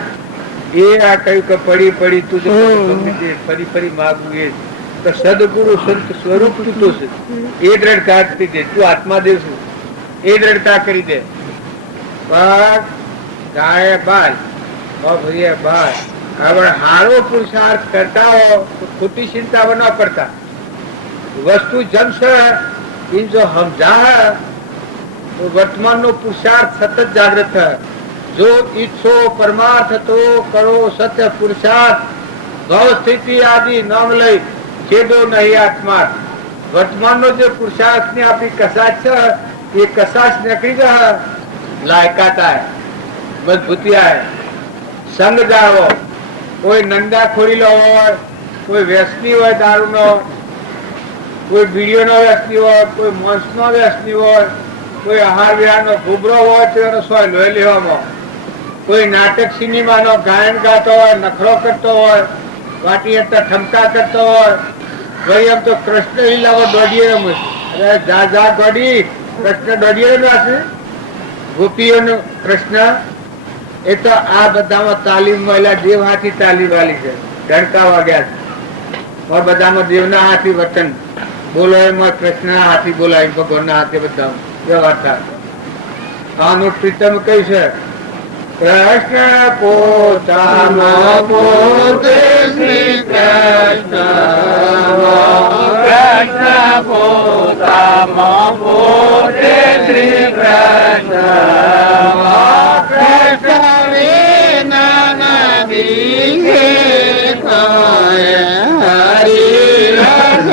એ આ કહ્યું કે પડી પડી તું ફરી ફરી માગવું એ તો સદગુરુ સંત સ્વરૂપ તું તો છે. એ દ્રઢતા કરી દે. તું આત્મા દેવ છું એ દ્રઢતા કરી દે. પણ ગાય બાય ભાઈ બાય આપણે હારો પુરુષાર્થ કરતા હો તો ખોટી ચિંતા ન કરતા. વસ્તુ જમશે એ જો સમજા તો વર્તમાનનો પુરુષાર્થ સતત જાગૃત થાય. જો ઈચ્છો પરમાર્થ તો કરો સત્ય પુરુષાર્થ ભવ સ્થિતિ આદિ નામ લઈ છેડો નહીં આત્મા. વર્તમાનનો જે પુરુષાર્થ ની આપણી કસાશ છે એ કસાશ નીકળી જાય. લાયકાત આય, મજબૂતી આય, સંગ જાળવો. કોઈ નંદાખોરીલો હોય, કોઈ વ્યસની હોય દારૂનો, કોઈ બીડીઓનો વ્યસની હોય, કોઈ માંસનો વ્યસની હોય, કોઈ આહાર વિહારનો ગુબરો હોય તેનો સ્વય લોહી લેવામાં, કોઈ નાટક સિનેમાનો ગાયન ગાતો હોય, નખરો કરતો હોય, વાટી હતા ઠમકા કરતો હોય, ભાઈ એમ તો કૃષ્ણ લીલામાં દોડીએ રમે. અરે જા જા દોડી કૃષ્ણ દોડીએ રમ્યા. ગોપીઓનો કૃષ્ણ એ તો આ બધામાં તાલીમ મળ્યા. દેવ હાથી તાલીમ વાલી છે, ડણકા વાગ્યા છે. બધામાં દેવના હાથી વચન બોલો એમાં કૃષ્ણ હાથી બોલાય, ભગવાનના હાથે બધા વ્યવહાર થાય. આનું પ્રીતમ કઈ છે? કૃષ્ણ પોતામાં પોતે શ્રી કૃષ્ણ, કૃષ્ણ પોતામાં પોતે શ્રી કૃષ્ણ, કૃષ્ણ વિના દીખે હરી રસ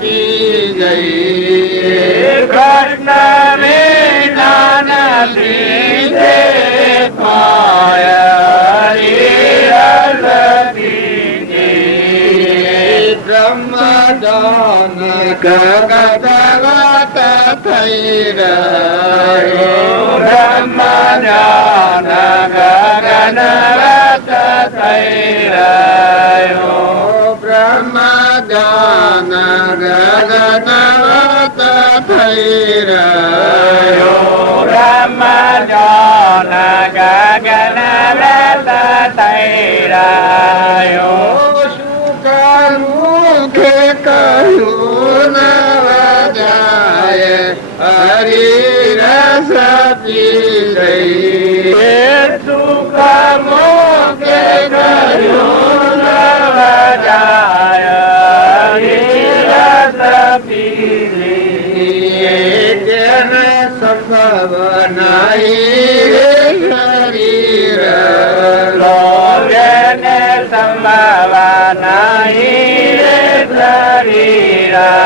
પી જઈ. કૃષ્ણ વિના દીખે બ્રહ્મદાન ગગત થઈ રહ્યો, બ્રહ્મદાન ગગન થઈ રહ્યો. ગગનવત થઈ રહ્યો બ્રહ્મજોન ગગન વ્રત થઈ રહ્યો શુક મુખે કહ્યું નવ જાય હરી રસ પી લઈ સુખ મોકે કહ્યું નવ જાય રસ પીલી જન સંભવ નહીં શરીર લોગને સંભાવા નહીં શરીરનો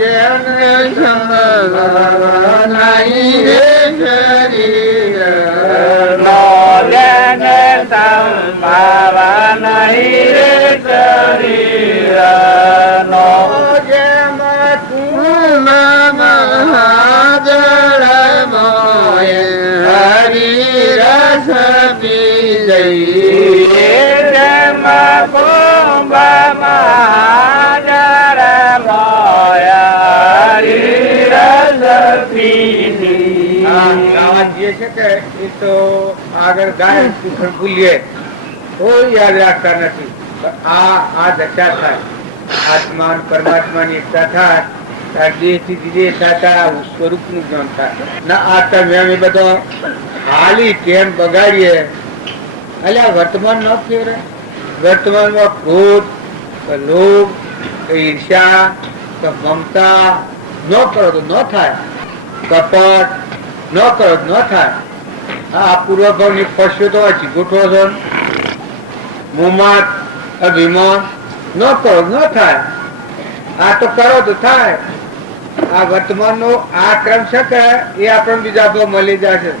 જન સંભવ નહીં શરીર લોગને સંભાવા નહીં શરીરનો જેમ પૂર્ણ મહાજળ મોય હરી રસ પી જઈ જેમ કુંભ મહાજળ મોયા રસ પીલી આ જે છે કે એ તો આગળ ગાય શિખર ભૂલીએ કોઈ યાદ રાખતા નથી. આ દશા થાય આત્મા અને પરમાત્માની એકતા થાય ત્યારે દેહથી વિદેહ થતા સ્વરૂપનું જ્ઞાન થાય. ના આ તમે અમે બધો હાલી કેમ બગાડીએ અલ્યા વર્તમાન ન ફેરે. વર્તમાનમાં ક્રોધ કે લોભ કે ઈર્ષ્યા કે મમતા ન કરો તો ન થાય. કપટ ન કરો તો ન થાય. આ પૂર્વભાવની ફસ્યો તો ગોઠવો છો. મોમાત અભિમાન ન કરો ન થાય. આ તો કરો તો થાય. આ વર્તમાનનો આ ક્રમ છે કે એ આપણને બીજા ભાવ મળી જશે.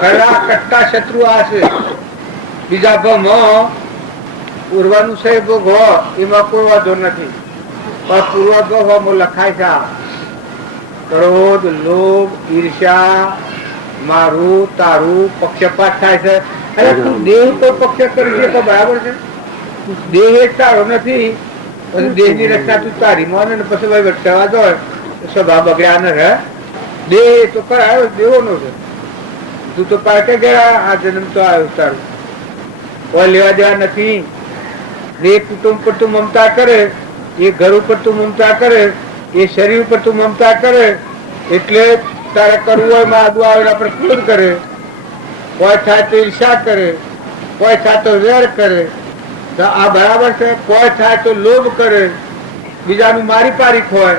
ખરા કટ્ટા શત્રુ આ છે. બીજા ભાવમાં પૂર્વાનું છે ભોગ હોય એમાં કોઈ વાંધો નથી, પણ પૂર્વભાવમાં લખાય છે ક્રોધ લોભ ઈર્ષ્યા મારું તારું પક્ષપાત થાય છે. અરે તું દેહ તો પક્ષ કરી છે તો બરાબર છે. દેહ એક તારો નથી, પછી દેહ ની રક્ષા તું તારી માને ને પછી ભાઈ ભટકાવા દો સ્વભાવ બગડ્યા ન રહે. દેહ તો કરાયો દેવો છે. તું તો પાકે ગયા આ જન્મ તો આવ્યો તારું કોઈ લેવા દેવા નથી. એ કુટુંબ પર તું મમતા કરે, એ ઘર ઉપર તું મમતા કરે, એ શરીર ઉપર તું મમતા કરે એટલે તારે કરવું હોય માં આગુ આવે આપણે ક્રોધ કરે. કોઈ થાય તો ઈર્ષા કરે, કોઈ થાય તો વેર કરે. તો આ બરાબર છે. કોઈ થાય તો લોભ કરે, બીજાનું મારી પારીખ હોય,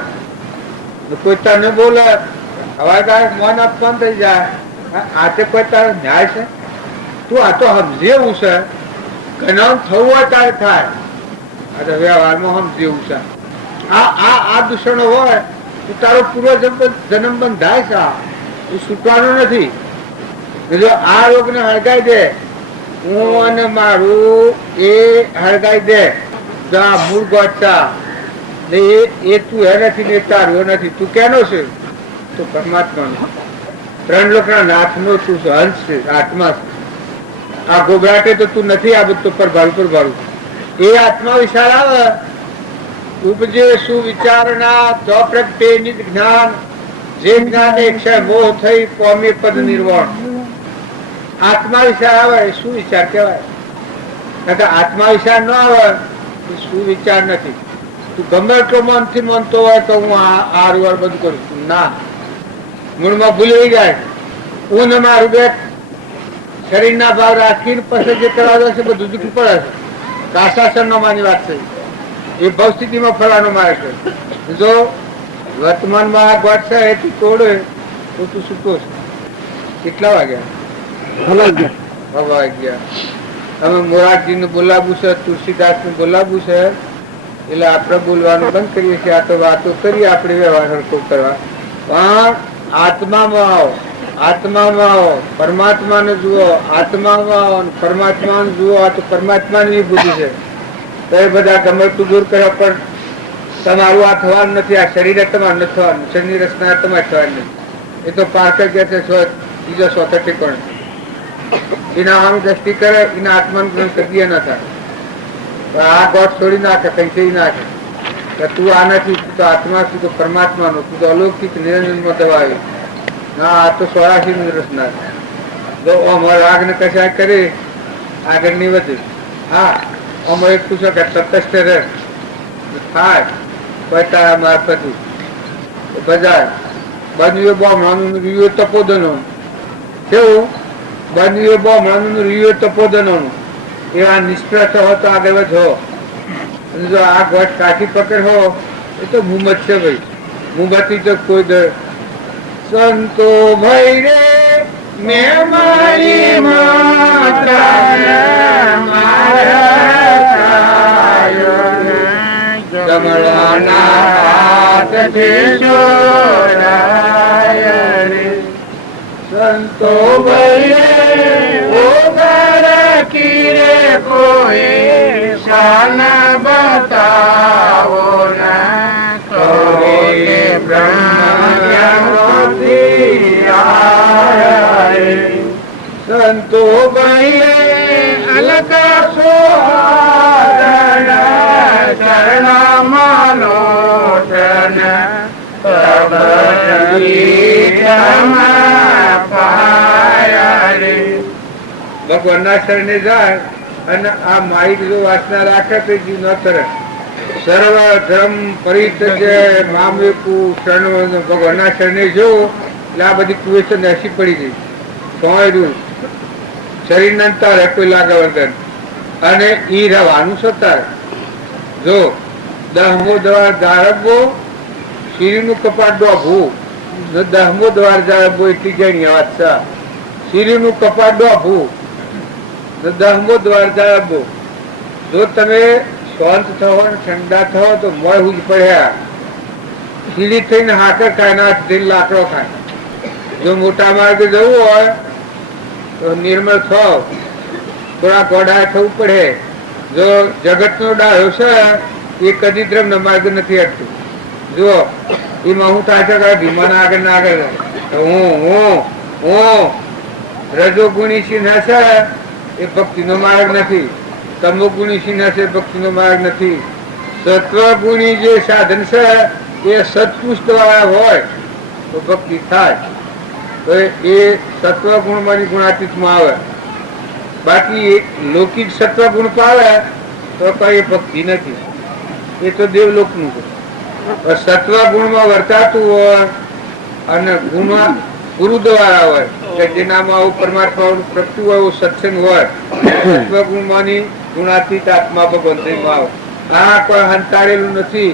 કોઈ તને બોલે હવાદાર મન અપમાન થઈ જાય. આ તે કોઈ તારો ન્યાય છે? તું આ તો સમજેવું છે. જ્ઞાન થવું હોય ત્યારે થાય. આ તો વ્યવહારમાં સમજેવું છે. આ દૂષણો હોય તો તારો પૂર્વ જન્મ બંધાય છે. તું છૂટવાનો નથી. જો આ રોગ ને હળગાઈ દે, હું અને મારું એ હળગાઈ દે તો આ મૂળ ગોઠતા એ તું હે નથી ને તારું નથી. તું કેનો છે? તો પરમાત્માનો. ત્રણ લોકના નાથનો તું હંસ છે, આત્મા છે. આ ગોબરાટે તો તું નથી. આ બધું પર ભારું એ આત્મા વિશાળ આવે ઉપજે સુવિચારણા તો પ્રગટે નિજ જ્ઞાન. જે જ્ઞાન ક્ષય મોહ થઈ પામે પદ નિર્વાણ. આત્મા વિચાર આવે એ શું વિચાર કહેવાય? આત્મા વિચાર ન આવે એ શું વિચાર નથી. તું ગમે એટલો મનથી માનતો હોય તો હું આ રૂવાર બધું કરું છું, ના મૂળમાં ભૂલી જાય. હું ને મારું બે શરીરના ભાવ રાખીને પછી જે કરવા છે બધું જૂઠું પડે છે. કાશાસન નો માની વાત છે. એ ભવસ્થિતિમાં ફરવાનો મારે છે. જો વર્તમાનમાં આ ગોઠ છે એ તું તોડે તો તું છૂટો છે. કેટલા વાગ્યા? તમે મોરારજી નું બોલાવવું છે, તુલસીદાસ નું બોલાવવું છે એટલે આપણે બોલવાનું બંધ કરીએ છીએ. આ તો વાતો કરીએ આપણે વ્યવહાર હરખો કરવા. પણ આત્મામાં આવો, આત્મામાં આવો, પરમાત્માને જુઓ, આત્મામાં આવો, પરમાત્માને જુઓ. આ તો પરમાત્માની બુદ્ધિ છે. તો એ બધા ગમતું દૂર કર્યા પણ તમારું આ થવાનું નથી. આ શરીર તમારું નથી થવાનું. શરીર રચના તમારે થવાની નથી. એ તો પાછળ ગયા છે બીજો સ્વતઃ ઠેકોણ. એના આમ દ્રષ્ટિ કરે એના આત્માનું કદીએ ન થાય. આ ગોઠ છોડી નાખે, કંઈ નાખે. કે તું આ નથી, તું તો આત્મા, તું તો પરમાત્માનો, તું તો અલૌકિક નિરંજનમાં દબાવે. ના, આ તો 84 નું રચના. જો અમારો રાગ ને કશા કરે આગળ નહીં વધે. હા, અમારે એક પૂછો કે તટસ્થ રહે થાય પતા મારફત બજાર બન્યું બ્રાહ્મણનું રીયો તપોદનો કેવું બન્યું બ્રાહ્મણનું રીયો તપોદનો એવા નિષ્પ્રત હો તો આગળ વધો. જો આ ગોઠ કાઠી પકડ હો એ તો મુમત છે ભાઈ. મુમતી તો કોઈ દર સંતો ભાઈ રે મેં મારી કમળના હાથથી જોડાય રે સંતો ભાઈ ઉગર કીરે કોઈ શાન બતાવો ના કહો કે બ્રહ્મ સંતો ભાઈ અલગ સોહરણ ચરણ મલોચન ભગવાનના શરણે જાય અને આ માઇક જો વાસના રાખે તો જીવ ન તરે. સર્વ ધર્મ પરિત્યજ્ય મામેકુ શરણ ભગવાનના શરણે જો એટલે આ બધી કુવેશો નસી પડી ગઈ. સોયરું શરીર નંતર કોઈ લાગે વર્તન અને ઈ રવાનું સત્તર જો દહમો દ્વાર જાળવવો શિરીનું કપાટ ડોભવું. દહમો દ્વાર જાળવવો એટલી જણી વાત છે. શિરીનું કપાટ ડોભવું દહમો દ્વાર જાળવવો. જો તમે શાંત થો ને ઠંડા થો તો મોય જ પડ્યા સીડી થઈને હાકર ખાય ના થઈને લાકડો ખાય. જો મોટા માર્ગે જવું હોય તો નિર્મળ થો, થોડા કોડા થવું પડે. જો જગતનો ડાયો છે એ કદી ધર્મનો માર્ગ નથી હટતું. જુઓ એમાં હું થાય છે ભીમાના આગળ ના આગળ હું રજોગુણી સિંહ હશે એ ભક્તિનો માર્ગ નથી. તમોગુણી સિંહ હશે ભક્તિનો માર્ગ નથી. સત્વગુણી જે સાધન છે એ સત્પુષ્ટ વાળા હોય તો ભક્તિ થાય. તો એ સત્વગુણમાંની ગુણાતીતમાં આવે. બાકી લૌકિક સત્વગુણ પાવે તો કઈ ભક્તિ નથી. એ તો દેવલોકનું છે. સત્વગુણમાં વર્તાતું હોય અને ગુણમાં ગુરુ દ્વારા હોય કે જેનામાં આવું પરમાત્મા પ્રગટું હોય એવું સત્સંગ હોય. સત્વગુણમાંની ગુણાતીત આત્મા ભગવંતમાં આવે. આ કોઈ હંતાડેલું નથી.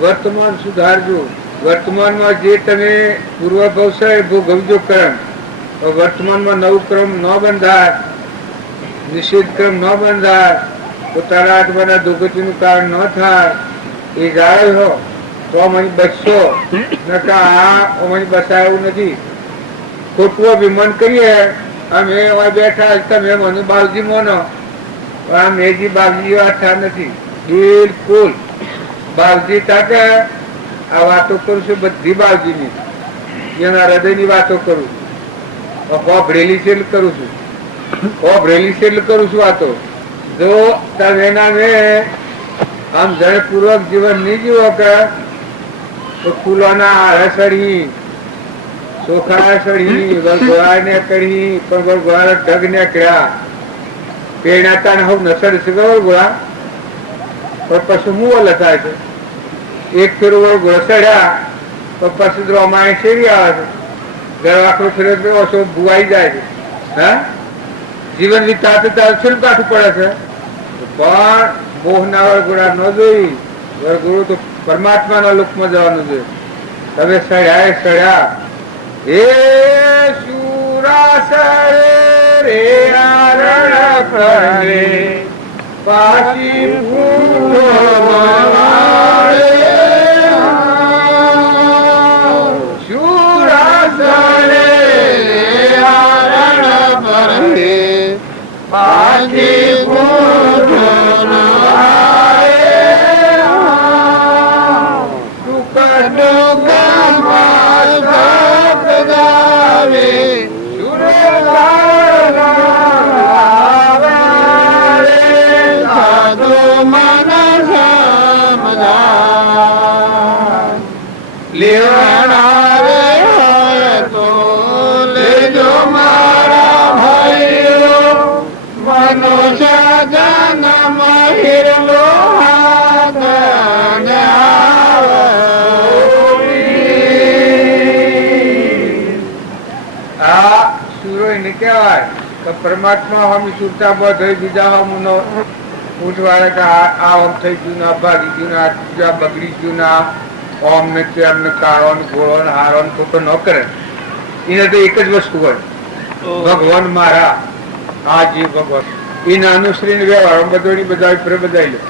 વર્તમાન સુધારજો. વર્તમાનમાં જે તમે પૂર્વ ભવ છે એ ભોગવજો કર્મ. વર્તમાનમાં નવું ક્રમ ન બંધાય, નિષેધ ક્રમ ન બંધાય, પોતાના આત્માના દુર્ગતિનું કારણ ન થાય એ જાળવ હો તો અમે બચશો. અમે બસાય એવું નથી. ખોટું અભિમાન કરીએ અમે બેઠા તમે મને બાવજી મોનો પણ આ મેજી બાવજી વાત નથી બિલકુલ. બાવજી તાકે આ વાતો કરું છું બધી બાવજીની, એના હૃદયની વાતો કરું છું. ભરેલી છે કરું છું, ભરેલી છે કરું છું વાતો. જો તમે એના મેં આમ જણે પૂર્વક જીવન નહીં જીવો કે તો ફૂલોના આળસડી ચોખા સડી વરઘોડા ને કરી પણ વરઘોડા ઢગ ને કર્યા પેણાતા ને હું નસર છે વરઘોડા પણ પછી હું ઓલા થાય છે. એક ફેરો વરઘોડા સડ્યા તો પછી રોમાય સેવી આવે છે. ઘર આખરો ફેરો ઓછો ભુવાઈ જાય છે. હા, જીવન વિતાતે શું કાઠું પડે છે. પણ મોહના વરઘોડા ન જોઈ. વરઘોડો તો પરમાત્માના લોકમાં જવાનું છે. તમે સડ્યા સડ્યા હે સુરાસરે રે આરણ કરે પાછી સુરાસરે આરણ કરે પાછી મન સમજા એને કહેવાય કે પરમાત્મા હમ સુરતામાં થઈ બીજા હમ નો ઉઠવાડે કે આ ઓમ થઈ ગયું ના ભાગી ગયું ના બીજા બગડી ગયું ના ઓમ ને તેમ ને કાળો ને ગોળો ને હારો ને ખોટો ન કરે. એને તો એક જ વસ્તુ હોય, ભગવાન મારા આ જીવ ભગવાન. એ નાનું શ્રી વ્યવહારમાં બધોની બધાવી બધાઈ લો.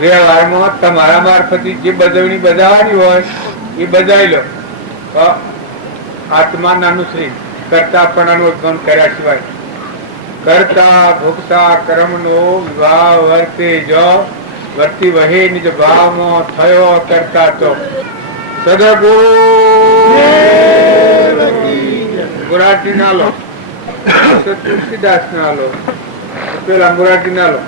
વ્યવહારમાં તમારા મારફતી જે બધાની બધાવાની હોય એ બધાઈ લો. આત્મા નાનું શ્રી કરતા પણ અનુભવ કર્યા સિવાય કરતા ભોગતા કર્મનો વિવાહ વર્તે જો વર્તી વહે નિજ ભાવમાં થયો કરતા તો સદગુરુ ગુરાટી ના લો, તુલસીદાસ ના લો, પેલા ગુરાટી ના લો.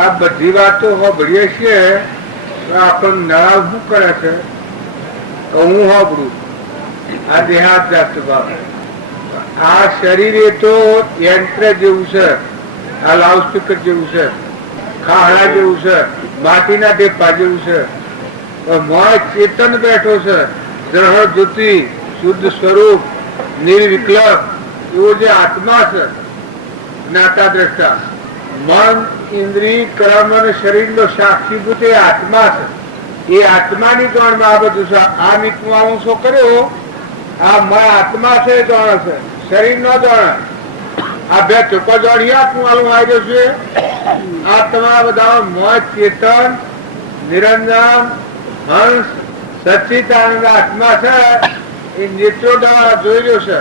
આ બધી વાતો હોભળીએ છીએ આપણને નળાવ શું કરે છે? હું હોભળું આ દેહાત જાત ભાવ. આ શરીર એ તો યંત્ર જેવું છે, આ લાઉડસ્પીકર જેવું છે, ખાડા જેવું છે, માટીના ટેપા જેવું છે. મોય ચેતન બેઠો છે, ગ્રહ જ્યોતિ શુદ્ધ સ્વરૂપ નિર્વિકલ્પ એવો જે આત્મા છે, જ્ઞાતા દ્રષ્ટા મન ઇન્દ્રિય કર્મ અને શરીર નો સાક્ષીભૂત એ આત્મા છે. એ આત્માની જાણમાં આ બધું છે. આ મીટમાં હું શું કર્યો? આ મારા આત્મા છે એ જાણે છે, શરીર નો જાણે. આ બે ચોખ્ખો જાણી આપું આવ્યો છે. આ તમારા બધા મોજ ચેતન નિરંજન હંસ સચ્ચિદાનંદ આત્મા છે. એ નેત્રો દ્વારા જોઈ રહ્યો છે,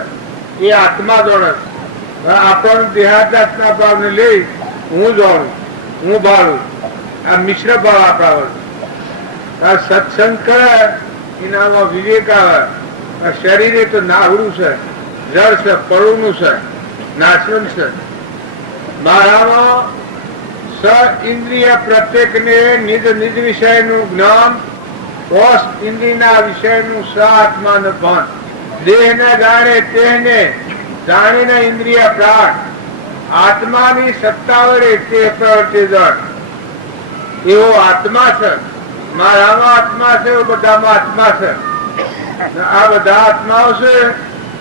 એ આત્મા જાણે છે. આપણને દેહાદ્યાસના ભાવને લઈ હું જાણું, હું ભાડું, આ મિશ્ર ભાવ આપણા હોય. આ સત્સંગ કરે એનામાં વિવેક આવે. આ શરીર એ તો નાહડું છે, જળ છે, પડુનું છે, નાશવંત છે. મારામાં સ ઇન્દ્રિય પ્રત્યેકને નિજ નિજ વિષયનું જ્ઞાન, કોષ ઇન્દ્રિયના વિષયનું સ આત્માન ભાન. દેહને જાણે તેને જાણીને ઇન્દ્રિય પ્રાણ આત્માની સત્તા વડે તે પ્રવૃત્તિ જળ એવો આત્મા છે. મારામાં આત્મા છે, બધામાં આત્મા છે. આ બધા આત્માઓ છે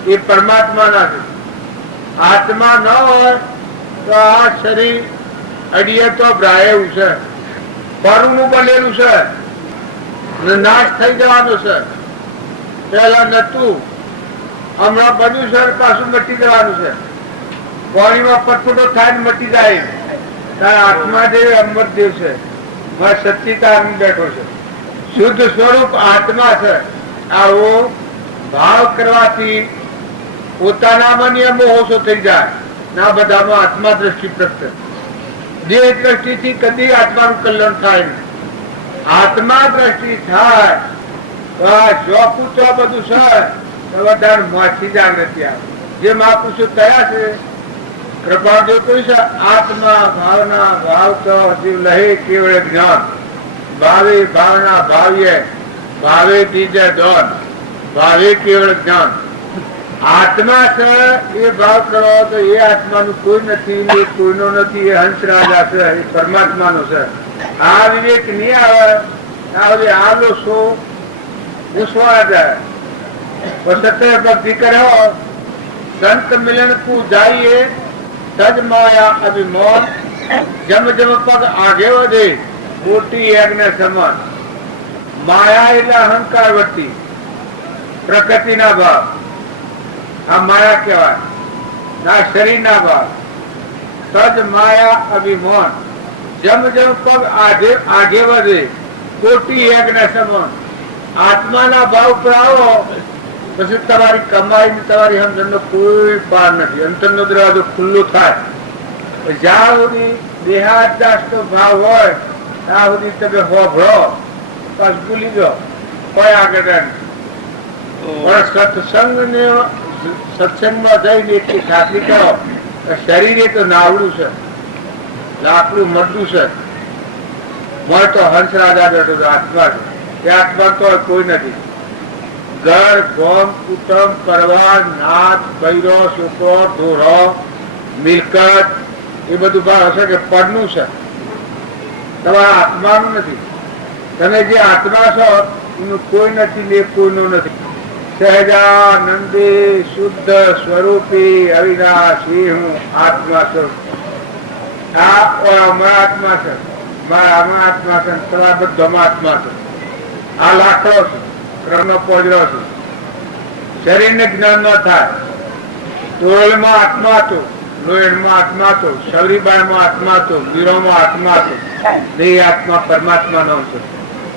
એ પરમાત્માના છે. આત્મા ન હોય તો આ શરીર અડીએ તો ભ્રાયેલું છે, પરનું બનેલું છે, નાશ થઈ જવાનું છે. પેલા નતું, હમણાં બન્યું છે, પાછું મટી જવાનું છે. પાણીમાં પટપટો થાય મટી જાય. આત્મા જે અમરદેવ છે, સચ્ચિદાનંદ બેઠો છે, શુદ્ધ સ્વરૂપ આત્મા છે. આવો ભાવ કરવાથી પોતાનામાં નિયમો ઓછો થઈ જાય. ના બધામાં આત્મા દ્રષ્ટિ પ્રગટે. દેહ દ્રષ્ટિથી કદી આત્માનું કલ્યાણ થાય નહીં. આત્મા દ્રષ્ટિ થાય ચોખ્ખું તો બધું છે. બધા મોથી જાગૃતિ આવે. જે મહાપુરુષો થયા છે કૃપા જો કોઈ છે. આત્મા ભાવના ભાવ તો જીવ લહે કેવળ જ્ઞાન. ભાવે ભાવના ભાવ્ય ભાવે દીજે દોન ભાવે કેવળ જ્ઞાન. આત્મા છે એ ભાવ કરો તો એ આત્માનું કોઈ નથી, એ કોઈનો નથી. એ હંસરાજા છે, એ પરમાત્માનો છે. આ વિવેક નહીં આવે આલો શો પૂછવા જાય. સત્ય ભક્તિ કરો સંત મિલન કો જાઈએ સજ માયા અભિમાન. જમ જમ પગ આગે વધે મોટી યજ્ઞ સમાન. માયા એટલે અહંકાર વટી પ્રકૃતિના ભાવ. આ માયા કહેવાય. ના શરીરના ભાવ. સજ માયા અભિમાન. જમ જમ પગ આગે વધે કોટી યજ્ઞ સમાન. આત્માના ભાવ પર આવો પછી તમારી કમાઈ ને તમારી સમજણનો કોઈ પાર નથી. અંતરનો દરવાજો ખુલ્લો થાય. જ્યાં સુધી દેહાદ્યાસનો ભાવ હોય ત્યાં સુધી તમે હોભળો, બસ ભૂલી જાઓ, કોઈ આગળ પણ સત્સંગમાં જઈને એટલી ખાતરી કરો શરીર એ તો નાવડું છે, લાકડું મરડું છે. મળે તો હંસ રાજા બેઠો આત્મા છે. એ આત્મા તો કોઈ નથી. ઘર ગોમ કુટુંબ પરવાર નાથ બૈરો છોકરો ઢોરો મિલકત એ બધું ભાવ હશે કે પડનું છે. તમારા આત્માનું નથી. તમે જે આત્મા છો એનું કોઈ નથી ને કોઈનું નથી. સહજાનંદી શુદ્ધ સ્વરૂપી અવિનાશી હું આત્મા છું. અમારા આત્મા છે, મારા આત્મા છે, તમારા બધામાં આત્મા છે. આ લાકડો છે, ક્રમનો પોજરો છે. શરીરને જ્ઞાન ન થાય. તોળમાં આત્મા હતો, લોહીમાં આત્મા હતો, શરીબામાં આત્મા હતો, વીરોમાં આત્મા હતો. એ આત્મા પરમાત્મા નો છે.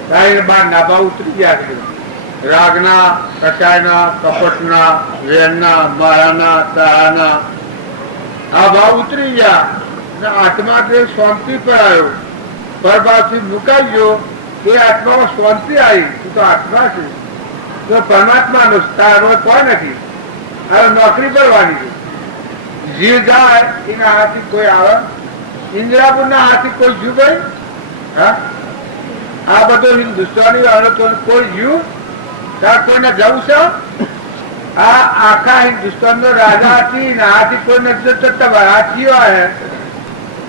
તારી બાર નાભા ઉતરી ગયા છે. રાગના, કચાયના, કપટના, વેરના, મારાના, તારાના આ ભાવ ઉતરી ગયા. આત્મા તે શાંતિ પર આવ્યો, પરભાવથી મુકાઈ ગયો. એ આત્મામાં શાંતિ આવી. તું તો આત્મા છે, તો પરમાત્મા નો તારો કોઈ નથી. હવે નોકરી કરવાની છે. જીવ જાય એના હાથથી કોઈ આવે, ઇન્દ્રાપુર ના હાથથી કોઈ જીવ ગઈ? હા, આ બધો હિન્દુસ્તાની કોઈ જીવ કોઈને જવું છે? આ આખા હિન્દુસ્તાન નો રાજા હતી, હાથી કોઈ નથી જતો. હાથીઓ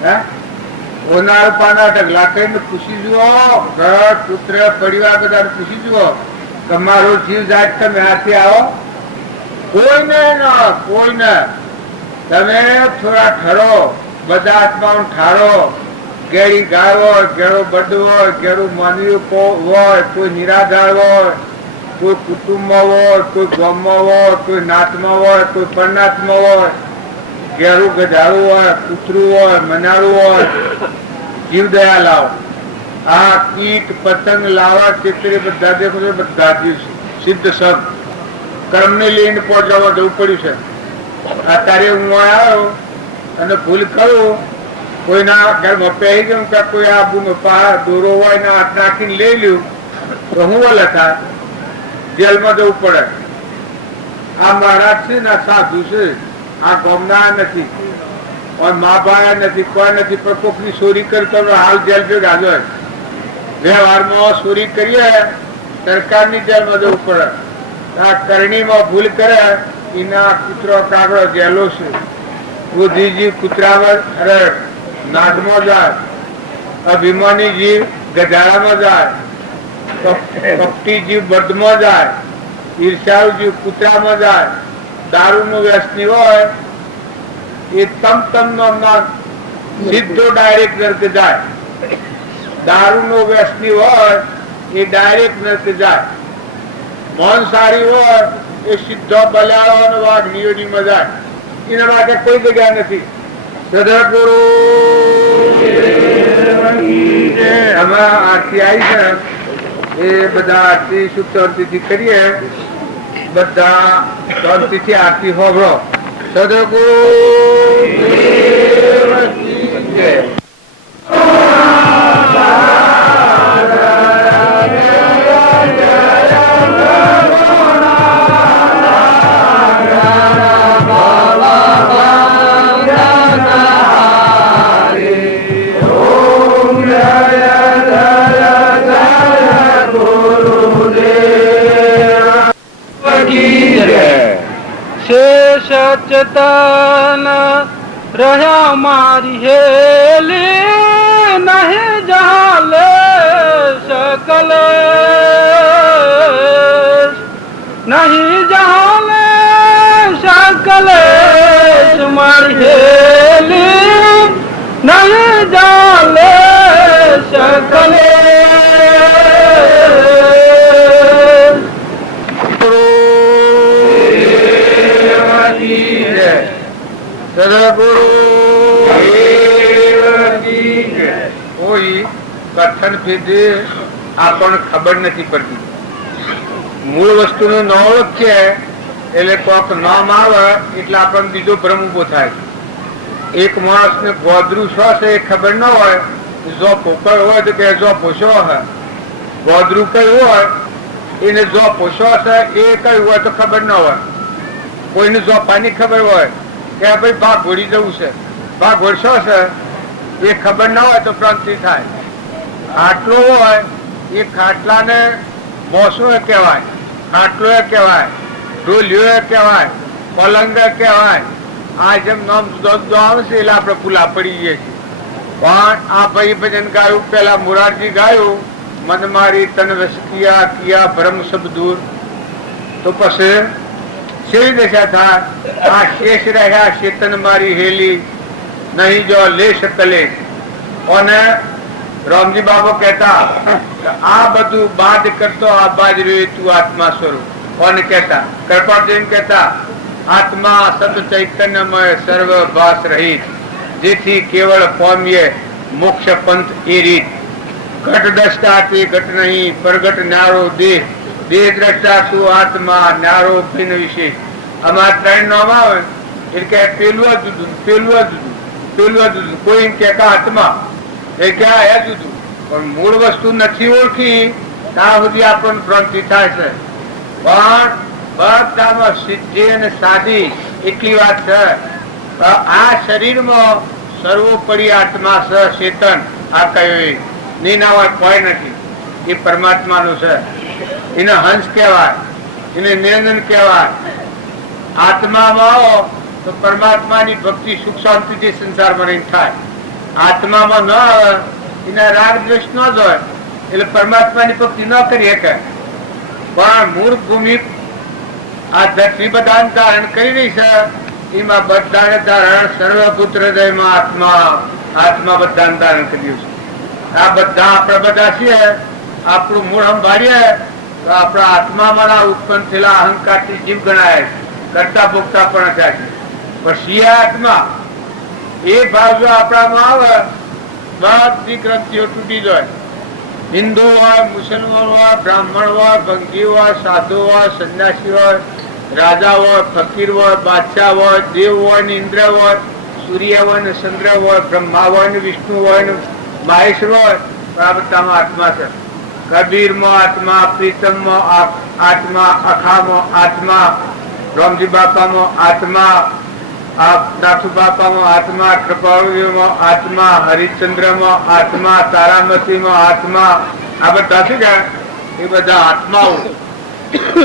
હે ઓનાળ પાના ઢગલા કરીને પૂછી જુઓ, ઘર પુત્ર પરિવાર બધા પૂછી જુઓ, તમારો જીવ જાય તમે હાથી આવો? કોઈને ના, કોઈને. તમે થોડા ઠરો, બધા આત્માઓ ઠારો. ગેડી ગાય હોય, ગેડો બડ હોય, ગેડું માનવ્યું હોય, કોઈ નિરાધાર હોય, કોઈ કુટુંબમાં હોય, કોઈ ગામમાં હોય, કોઈ નાતમાં હોય, કોઈ પરનાતમાં હોય, ઘેરું ગધાડું હોય, કૂતરું હોય, મનાડું હોય. જીવ દયા લાવો. આ કીટ પતંગ લાવા ચિત્રી બધા દેખો છો, બધા જીવ છે. સિદ્ધ સબ કર્મ ને લઈને પહોંચવા જવું પડ્યું છે. અત્યારે હું આવ્યો અને ભૂલ કરું, કોઈના ઘરમાં પહેરી ગયું કે કોઈ આબુનો દોરો હોય ને હાથ નાખીને લઈ લ્યું તો હું ઓલે થાય, જેલમાં જવું પડે. આ મહારાજ છે ને સાધુ છે, આ ગમના નથી, મા ભાઈ નથી, કોઈ નથી. પણ કોકની ચોરી કરતો હાલ જેલ ભેગા હોય. વ્યવહારમાં ચોરી કરીએ સરકારની જેલમાં જવું પડે. આ કરણીમાં ભૂલ કરે એના કૂતરો કાગડો જેલો છે. બુદ્ધિજીવ કૂતરામાં અરે નાદમાં જાય, અભિમાની જીવ ગધાડામાં જાય, કપટી જીવ બદમાં જાય, ઈર્ષાળુ જીવ કૂતરામાં જાય. દારૂ નું વ્યસની હોય એ તમ સીધો ડાયરેક્ટ નર્ક જાય. દારૂ નો વ્યસની હોય એ ડાયરેક્ટ નર્ક જાય. માંસાહારી હોય એ સીધો બલાળો અને વાઘનીઓની જાય. એના માટે કોઈ જગ્યા નથી. સદગુરુ આમાં આરતી આવી છે, એ બધા આરતી સુખ શાંતિથી કરીએ. બધા શાંતિથી આરતી હોભળો. સદગુરુ સચેતન રહ્યા મારી હેલી નહીં જાલે શકલ નહીં જાલે શકલ મારી હેલી નહીં જાલે શકલ કોઈ કથન ભેદે આપણને ખબર નથી પડતી. મૂળ વસ્તુ નું ન ઓળખે એટલે કોક નામ આવે એટલે આપણને બીજો ભ્રમ ઉભો થાય. એક માણસ ને ગોદરું શું છે એ ખબર ન હોય, જો પોકળ હોય તો કે જો પોષો હે. ગોદરું કયું હોય એને જો પોષો હશે એ કયું હોય તો ખબર ન હોય. કોઈને જો પાણી ખબર હોય કે ભાઈ ભાગ ઘોડી જવું છે, ભાગ ઘોડશો છે એ ખબર ના હોય તો ક્રાંતિ થાય. ખાટલો હોય એ ખાટલાને મોસો કહેવાય, ખાટલો કહેવાય, ઢોલિયો કહેવાય, પલંગ કહેવાય. આ જેમ નામ જુદા જુદા આવે છે એટલે આપણે ભૂલા પડી જઈએ છીએ. પણ આ ભાઈ ભજન ગાયું, પેલા મુરારજી ગાયું, મન મારી તન વશ કિયા, કિયા ભ્રમ સબ દૂર. તો પછી શેવી દશા થાય? આ શેષ રહ્યા ચેતન મારી હેલી, નહીં જો લેશ કલેશ. અને રામજી બાબા કહેતા આ બધું બાદ કરતો આ બાદ રહ્યું તું આત્મા સ્વરૂપ. કોને કહેતા? કૃપાળદેવ કહેતા આત્મા સત ચૈતન્યમય સર્વ ભાસ રહિત, જેથી કેવળ પામીએ મોક્ષ પંથ એ રીત. ઘટ દ્રષ્ટા તે ઘટ નહીં, પ્રગટ ન્યારો દેહ, દેહ દ્રષ્ટા તું આત્મા, ન્યારો ભિન્ન વિશેષ. આમાં ત્રણ નામ આવે એટલે કે પેલું જુદું, પેલું જુદું, પેલું જુદું. કોઈ એમ કે આત્મા એ ક્યાં એ જુદું, પણ મૂળ વસ્તુ નથી ઓળખી ત્યાં સુધી આપણને ભ્રાંતિ થાય છે. પણ બધામાં સિદ્ધિ અને સાધી એટલી વાત છે. આ શરીરમાં સર્વોપરી આત્મા છે, ચેતન. આ કયું નીના હોય કોઈ નથી, એ પરમાત્માનું છે. એને હંસ કહેવાય, એને નિરંજન કહેવાય. આત્મામાં આવો તો પરમાત્માની ભક્તિ સુખ શાંતિથી સંસારમાં રહીને થાય. આત્મામાં ન આવે, એના રાગ દ્વેષ ન જ હોય એટલે પરમાત્માની ભક્તિ ન કરી શકે. પણ મૂળ ભૂમિ આ ધરતી બધાને ધારણ કરી રહી છે, એમાં બધાને ધારણ સર્વભૂત હૃદયમાં આત્મા, આત્મા બધાને ધારણ કર્યું છે. આ બધા આપણે બધા છીએ, આપણું મૂળ સંભાળીએ તો આપણા આત્મામાં ઉત્પન્ન થયેલા અહંકારથી જીવ ગણાય છે, કરતા ભોગતા પણ થાય છે. પણ આત્મા એ ભાવ જો આપણામાં આવે, બધી ગ્રંથિઓ તૂટી જાય. હિન્દુ હોય, મુસલમાન હોય, બ્રાહ્મણ હોય, ભંગી હોય, સાધુ હોય, સંન્યાસી હોય, રાજા હોય, ફકીર હોય, બાદશાહ હોય, દેવ હોય ને ઇન્દ્ર હોય, સૂર્ય હોય ને ચંદ્ર હોય, બ્રહ્મા હોય ને વિષ્ણુ હોય ને મહેશ હોય, આ બધામાં આત્મા છે. કબીરમાં આત્મા, પ્રીતમમાં આત્મા, અખામાં આત્મા, રામજી બાપામાં આત્મા, નાથુ બાપામાં આત્મા, કૃપાળુમાં આત્મા, હરિશ્ચંદ્રમાં આત્મા, તારામતીમાં આત્મા. આ બધા શું છે? એ બધા આત્માઓ.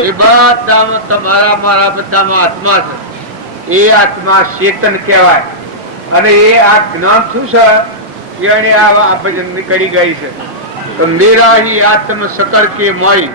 એ બધામાં તમારા મારા બધામાં આત્મા છે. એ આત્મા ચેતન કહેવાય. અને એ આ જ્ઞાન શું છે? એને આ ભજન કરી ગઈ છે. મેરા હી આત્મ સકળ કે મોઈ